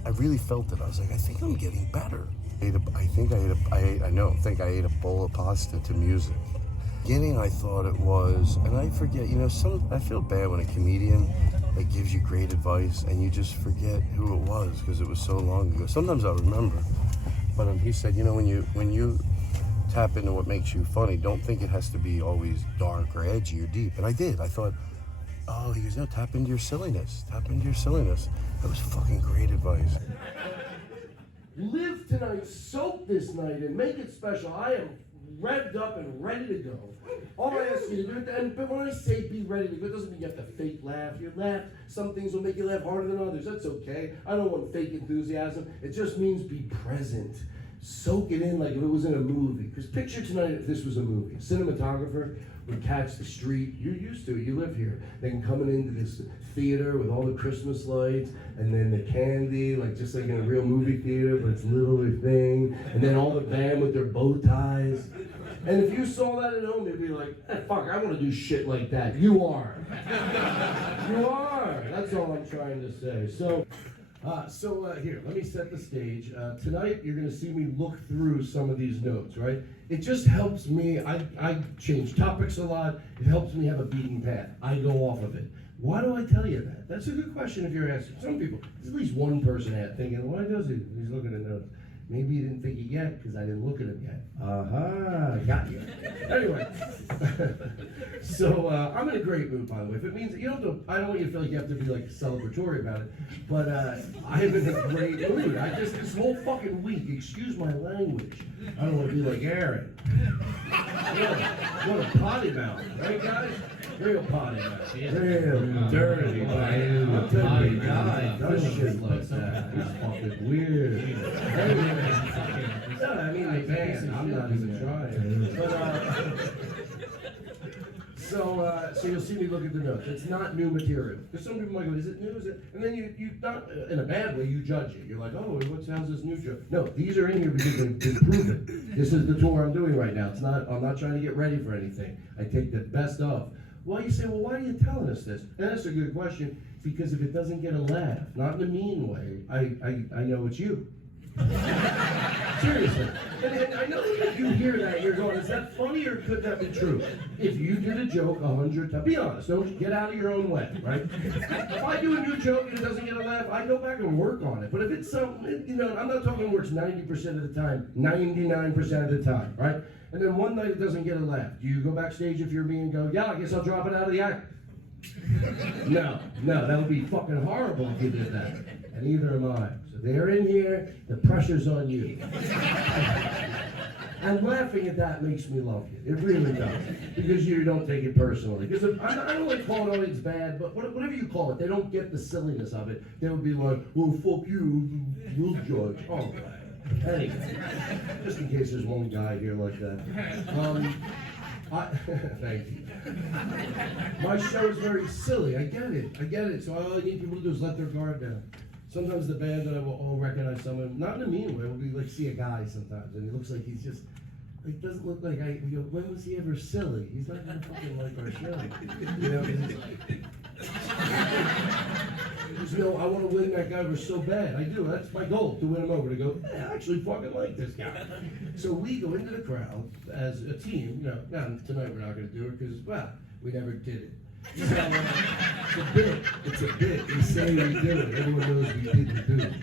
I really felt it. I was like, I think I'm getting better. I think I ate a bowl of pasta to music. Beginning, I thought it was, and I forget, I feel bad when a comedian, like, gives you great advice and you just forget who it was because it was so long ago. Sometimes I remember, but he said, when you tap into what makes you funny, don't think it has to be always dark or edgy or deep. And I did. I thought, oh, he goes, no, tap into your silliness. That was fucking great advice. Live tonight, soak this night, and make it special. I am revved up and ready to go. All I ask you to do, but when I say be ready to go, it doesn't mean you have to fake laugh. You laugh, some things will make you laugh harder than others. That's okay. I don't want fake enthusiasm. It just means be present. Soak it in like if it was in a movie. Because picture tonight if this was a movie. A cinematographer would catch the street. You're used to it. You live here. Then coming into this theater with all the Christmas lights and then the candy, like just like in a real movie theater, but it's a littler thing. And then all the band with their bow ties. And if you saw that at home, you'd be like, fuck, I want to do shit like that. You are. You are. That's all I'm trying to say. So here, let me set the stage. Tonight, you're going to see me look through some of these notes, right? It just helps me. I change topics a lot. It helps me have a beaten path. I go off of it. Why do I tell you that? That's a good question if you're asking. Some people, there's at least one person out thinking, why does he? He's looking at notes. Maybe you didn't think it yet because I didn't look at him yet. Got you. Anyway, so I'm in a great mood, by the way. If it means you don't have to, I don't want you to feel like you have to be like celebratory about it, but I'm in a great mood. I just this whole fucking week, excuse my language. I don't want to be like Aaron. What a potty mouth, right, guys? Real potty mouth. Real dirty, man. I'll tell you, guy does shit like that. He's fucking weird. No, I mean the band. I'm not even trying. But so you'll see me look at the notes. It's not new material. Because some people might go, is it new? Is it? And then you not in a bad way. You judge it. You're like, oh, what sounds this new joke? No, these are in here because they improve it. This is the tour I'm doing right now. It's not. I'm not trying to get ready for anything. I take the best of. Well, you say, well, why are you telling us this? And that's a good question. Because if it doesn't get a laugh, not in a mean way, I know it's you. Seriously. And I know if you hear that, you're going, is that funny or could that be true? If you did a joke 100 times, be honest, don't get out of your own way, right? If I do a new joke and it doesn't get a laugh, I go back and work on it. But if it's something, I'm not talking works 90% of the time, 99% of the time, right? And then one night it doesn't get a laugh. Do you go backstage if you're me and go, yeah, I guess I'll drop it out of the act? No, that would be fucking horrible if you did that. And neither am I. So they're in here, the pressure's on you. And laughing at that makes me love you. It really does. Because you don't take it personally. Because I don't like calling an audience bad, but whatever you call it, they don't get the silliness of it. They would be like, well, fuck you, we'll judge. Oh, anyway, just in case there's one guy here like that. Thank you. My show is very silly. I get it. So all I need people to do is let their guard down. Sometimes the band that I will all recognize someone, not in a mean way, we'll like see a guy sometimes and he looks like he's just, it doesn't look like we go, when was he ever silly? He's not gonna fucking like our show. I want to win that guy over so bad. I do. That's my goal, to win him over, to go, I actually fucking like this guy. So we go into the crowd as a team. Now tonight we're not going to do it because, well, we never did it. So, it's a bit. We say we did it. Everyone knows we didn't do it.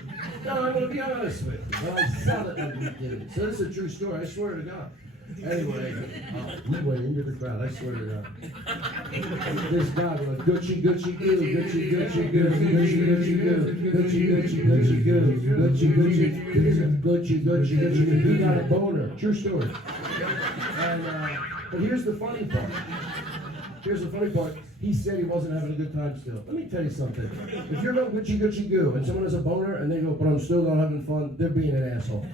No, I'm going to be honest with you. Well, I sell it like we did it. So this is a true story. I swear to God. Anyway, we went into the crowd, I swear to God. This guy went, Gucci, Gucci, goo, Gucci, Gucci, goo, Gucci, Gucci, goo, Gucci, Gucci, Gucci, goo, Gucci, Gucci, Gucci, Gucci, Gucci, he got a boner. True story. And, but here's the funny part. He said he wasn't having a good time still. Let me tell you something. If you're going Gucci, Gucci, goo, and someone has a boner, and they go, but I'm still not having fun, they're being an asshole.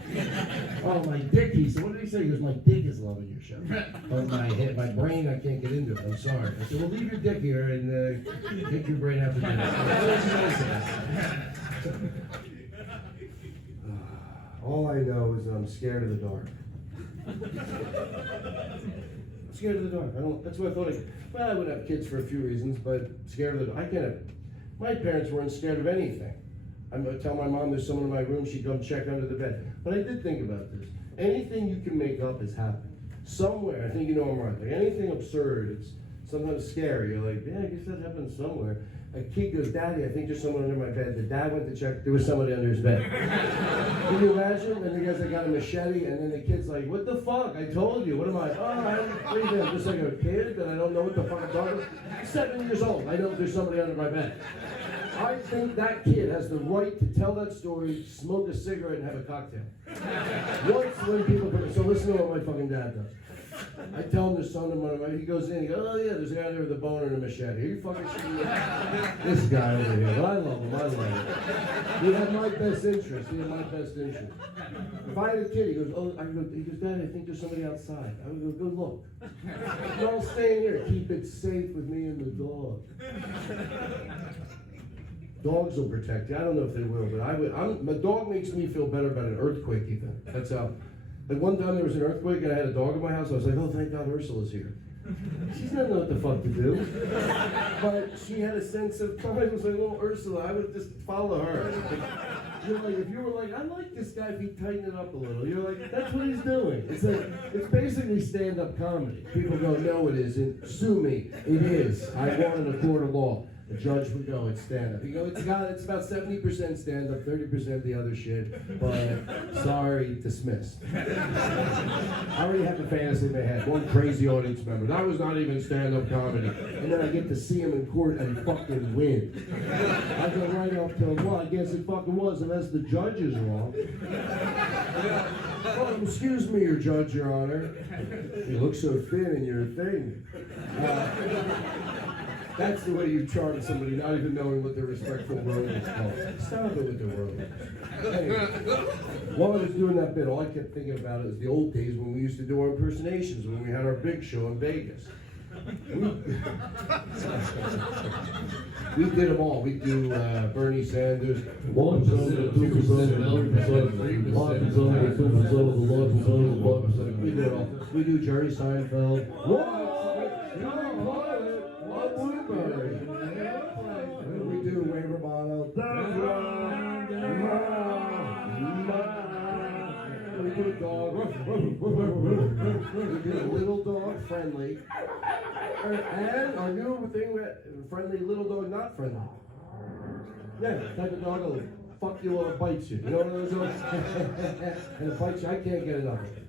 Oh, my dick, he said. What did he say? He goes, my dick is loving your show. But my brain, I can't get into it. I'm sorry. I said, well, leave your dick here and take your brain after this. All I know is I'm scared of the dark. Scared of the dark. That's what I thought. I would have kids for a few reasons, but scared of the dark. My parents weren't scared of anything. I'm going to tell my mom there's someone in my room, she'd come check under the bed. But I did think about this. Anything you can make up has happened. Somewhere, I think you know I'm right. Like anything absurd, it's sometimes scary. You're like, yeah, I guess that happened somewhere. A kid goes, Daddy, I think there's someone under my bed. The dad went to check, there was somebody under his bed. Can you imagine? And the guy's like, got a machete, and then the kid's like, what the fuck? I told you. What am I? Oh, I'm just like a kid, and I don't know what the fuck I'm talking about. 7 years old. I know there's somebody under my bed. I think that kid has the right to tell that story, smoke a cigarette, and have a cocktail. Once when people come, so listen to what my fucking dad does. I tell him there's something, he goes in, he goes, oh yeah, there's a guy there with a boner and a machete. Are you fucking shitting me? This guy over here, but I love him, He had my best interest, If I had a kid, he goes, Dad, I think there's somebody outside. I would go look. You're all staying here, keep it safe with me and the dog. Dogs will protect you. I don't know if they will, but my dog makes me feel better about an earthquake even. That's how. Like one time there was an earthquake and I had a dog in my house. I was like, oh, thank God Ursula's here. She doesn't know what the fuck to do. But she had a sense of time. I was like, oh, Ursula, I would just follow her. You're like, if you were like, I like this guy if he tightened it up a little. You're like, that's what he's doing. It's like, it's basically stand-up comedy. People go, no, it isn't. Sue me. It is. I won in a court of law. The judge would go, it's stand-up. You go, it's about 70% stand-up, 30% the other shit, but sorry, dismissed. I already have the fantasy in my head. One crazy audience member. That was not even stand-up comedy. And then I get to see him in court and fucking win. I go right off to him, well, I guess it fucking was, unless the judge is wrong. Oh, excuse me, your judge, your honor. You look so thin in your thing. That's the way you charm somebody, not even knowing what their respectful word is called. Stop it with the word. Anyway, while I was doing that bit, all I kept thinking about is the old days when we used to do our impersonations, when we had our big show in Vegas. We did them all. We do Bernie Sanders. 1%, 2%, 3%, 5%, we do it all. We do Jerry Seinfeld. We do Ray Romano. We do a dog. We do a little dog, friendly. And our new thing, friendly little dog, not friendly. Yeah, type of dog will fuck you while it bites you. You know what those dogs? And it bites you, I can't get enough of it.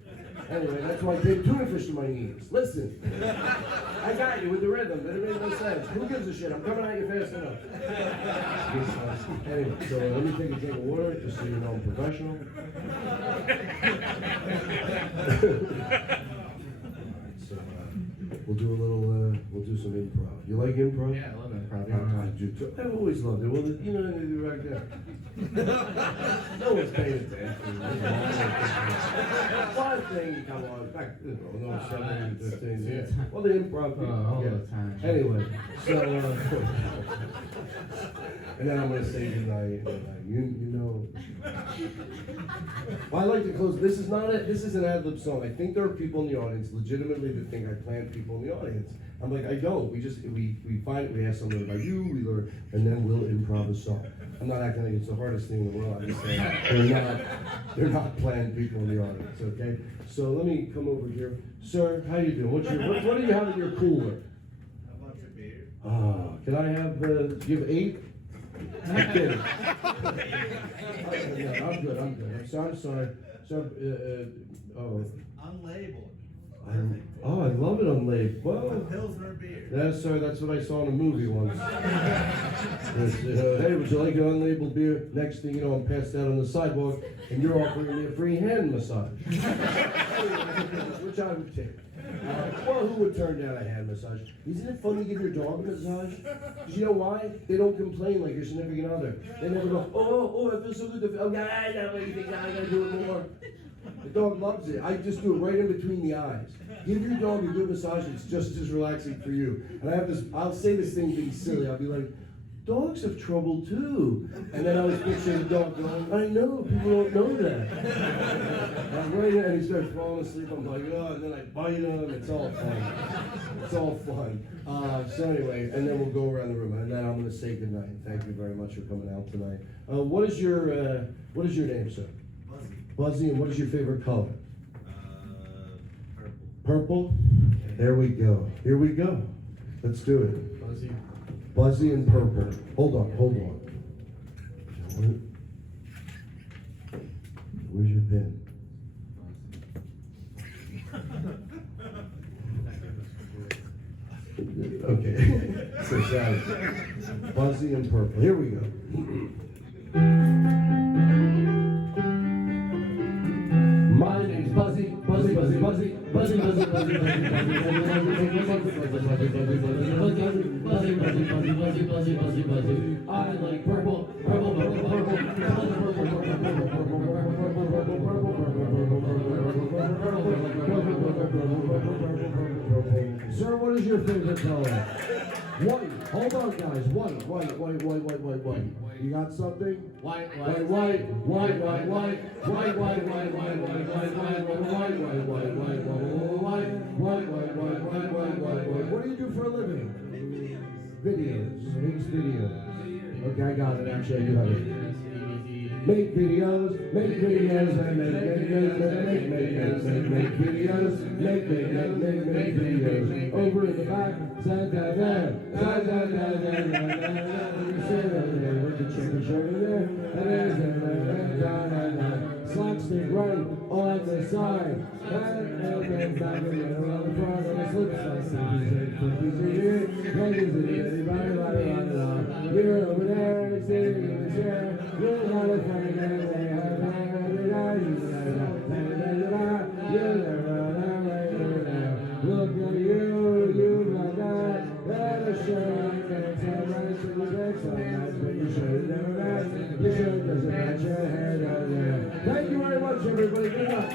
Anyway, that's why I gave tuna fish to my knees. Listen, I got you with the rhythm. That made no sense. Who gives a shit? I'm coming at you fast enough. Anyway, so let me take a drink of water just so you know I'm professional. So we'll do a little, we'll do some improv. You like improv? Yeah, I love improv. I do too. I've always loved it. Well, you know what they do right there. No one's paying attention. One thing, come on, back, no 7, 15, yeah. Well, the improv people, all yeah. the time. Anyway, so, and then I'm going to say goodnight. You know. Well, I like to close. This is an ad-lib song. I think there are people in the audience legitimately that think I plant people in the audience. I'm like, I don't. We find it, we ask something about you, we learn, and then we'll improv a song. I'm not acting like it's the hardest thing in the world. I'm just saying they're not planned people in the audience, okay? So let me come over here. Sir, how you doing? What do you have in your cooler? A bunch of beer. Can I have, do you have 8? I'm kidding. No, I'm good. I'm sorry. So, Unlabeled. I love it unlabeled. Well, Pilsner beer. that's what I saw in a movie once. Hey, would you like an unlabeled beer? Next thing you know, I'm passed out on the sidewalk, and you're offering me a free hand massage, which I would take. Well, who would turn down a hand massage? Isn't it funny to give your dog a massage? Because you know why? They don't complain like your significant other. They never go, oh, I feel so good. Oh, yeah, I gotta do it more. The dog loves it. I just do it right in between the eyes. Give your dog a good massage. It's just as relaxing for you. And I have this. I'll say this thing being silly. I'll be like, dogs have trouble too. And then I was picturing the dog going, I know, people don't know that. I'm right there, and he starts falling asleep. I'm like, oh, and then I bite him. It's all fun. It's all fun. So anyway, and then we'll go around the room, and then I'm going to say goodnight. Thank you very much for coming out tonight. What is your name, sir? Buzzy, and what is your favorite color? Purple. Purple? There we go. Here we go. Let's do it. Buzzy and purple. Hold on. Where's your pen? Okay. so sad. Buzzy and purple. Here we go. My name's Buzzy, Buzzy, Buzzy, Buzzy, Buzzy, Buzzy, Buzzy, Buzzy, Buzzy, Buzzy. I like purple, purple, purple, purple, Sir, what is your favorite color? White. Hold on, guys. White. You got something? White. What do you do for a living? Videos. Makes videos. Okay, I got it. Actually, I do have it. Make videos, and make videos, over in the back, with the chicken shirt in there, slapstick right on the side, and then back again around the front on the slip side. You're over there, sitting in the chair, you're not a funny guy, look at you got that, that a shirt, that's right to the back, so nice, but your shirt never matches, your shirt doesn't match your hair down there. Thank you very much, everybody, good luck.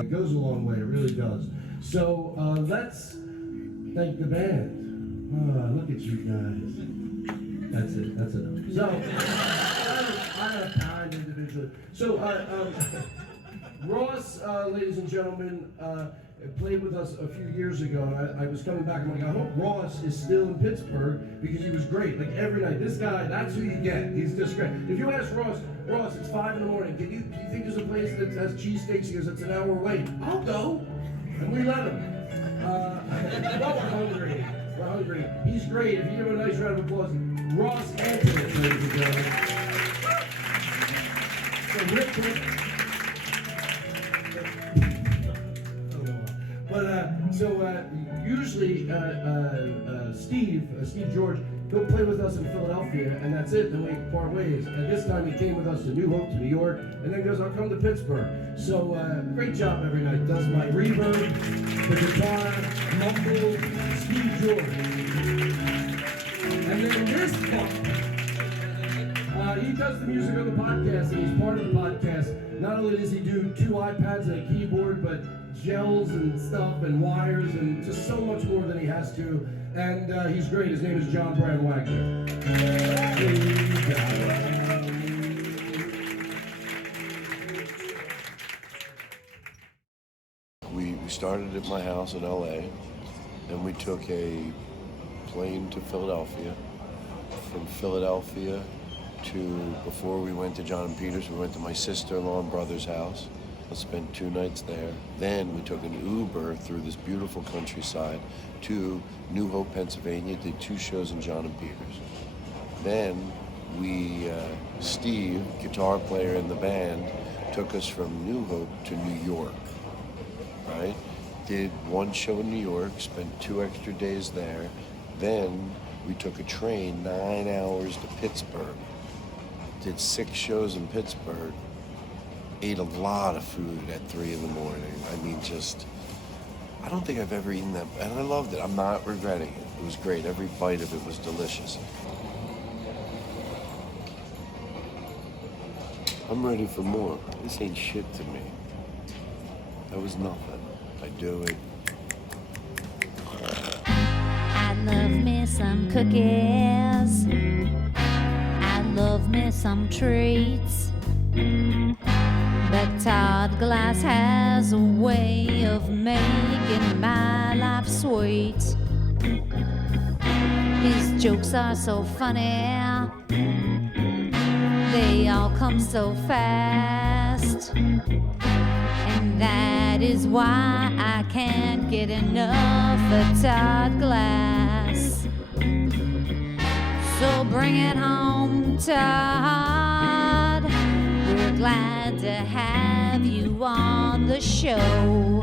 It goes a long way, it really does. So let's thank the band. Look at you guys. That's it, that's enough. So, I have time individually. So, Ross, ladies and gentlemen, played with us a few years ago, and I was coming back, I'm like, I hope Ross is still in Pittsburgh, because he was great, like every night. This guy, that's who you get, he's just great. If you ask Ross, it's 5 in the morning, do you think there's a place that has cheesesteaks? He goes, it's an hour away. I'll go, and we let him. Well, we're hungry. He's great. If you give him a nice round of applause, Ross Anthony, ladies and gentlemen. So Rick, usually Steve George, he'll play with us in Philadelphia, and that's it, then we part ways. And this time he came with us to New Hope, to New York, and then goes, I'll come to Pittsburgh. So great job every night. Does my reverb, the guitar, mumble, Steve George. And then this part, he does the music on the podcast, and he's part of the podcast. Not only does he do 2 iPads and a keyboard, but gels and stuff and wires and just so much more than he has to. And he's great. His name is John Brand Wagner. We started at my house in LA, then we took a plane to Philadelphia. From Philadelphia to, before we went to John and Peter's, we went to my sister-in-law and brother's house. I spent 2 nights there. Then we took an Uber through this beautiful countryside to New Hope, Pennsylvania, did 2 shows in John and Peter's. Then Steve, guitar player in the band, took us from New Hope to New York, right? Did 1 show in New York, spent 2 extra days there. Then we took a train 9 hours to Pittsburgh, did 6 shows in Pittsburgh, ate a lot of food at 3 in the morning. I mean, I don't think I've ever eaten that, and I loved it. I'm not regretting it. It was great. Every bite of it was delicious. I'm ready for more. This ain't shit to me. That was nothing. I do it. I love me some cookies. love me some treats. But Todd Glass has a way of making my life sweet. His jokes are so funny, they all come so fast. And that is why I can't get enough of Todd Glass. So bring it home, Todd. We're glad to have you on the show.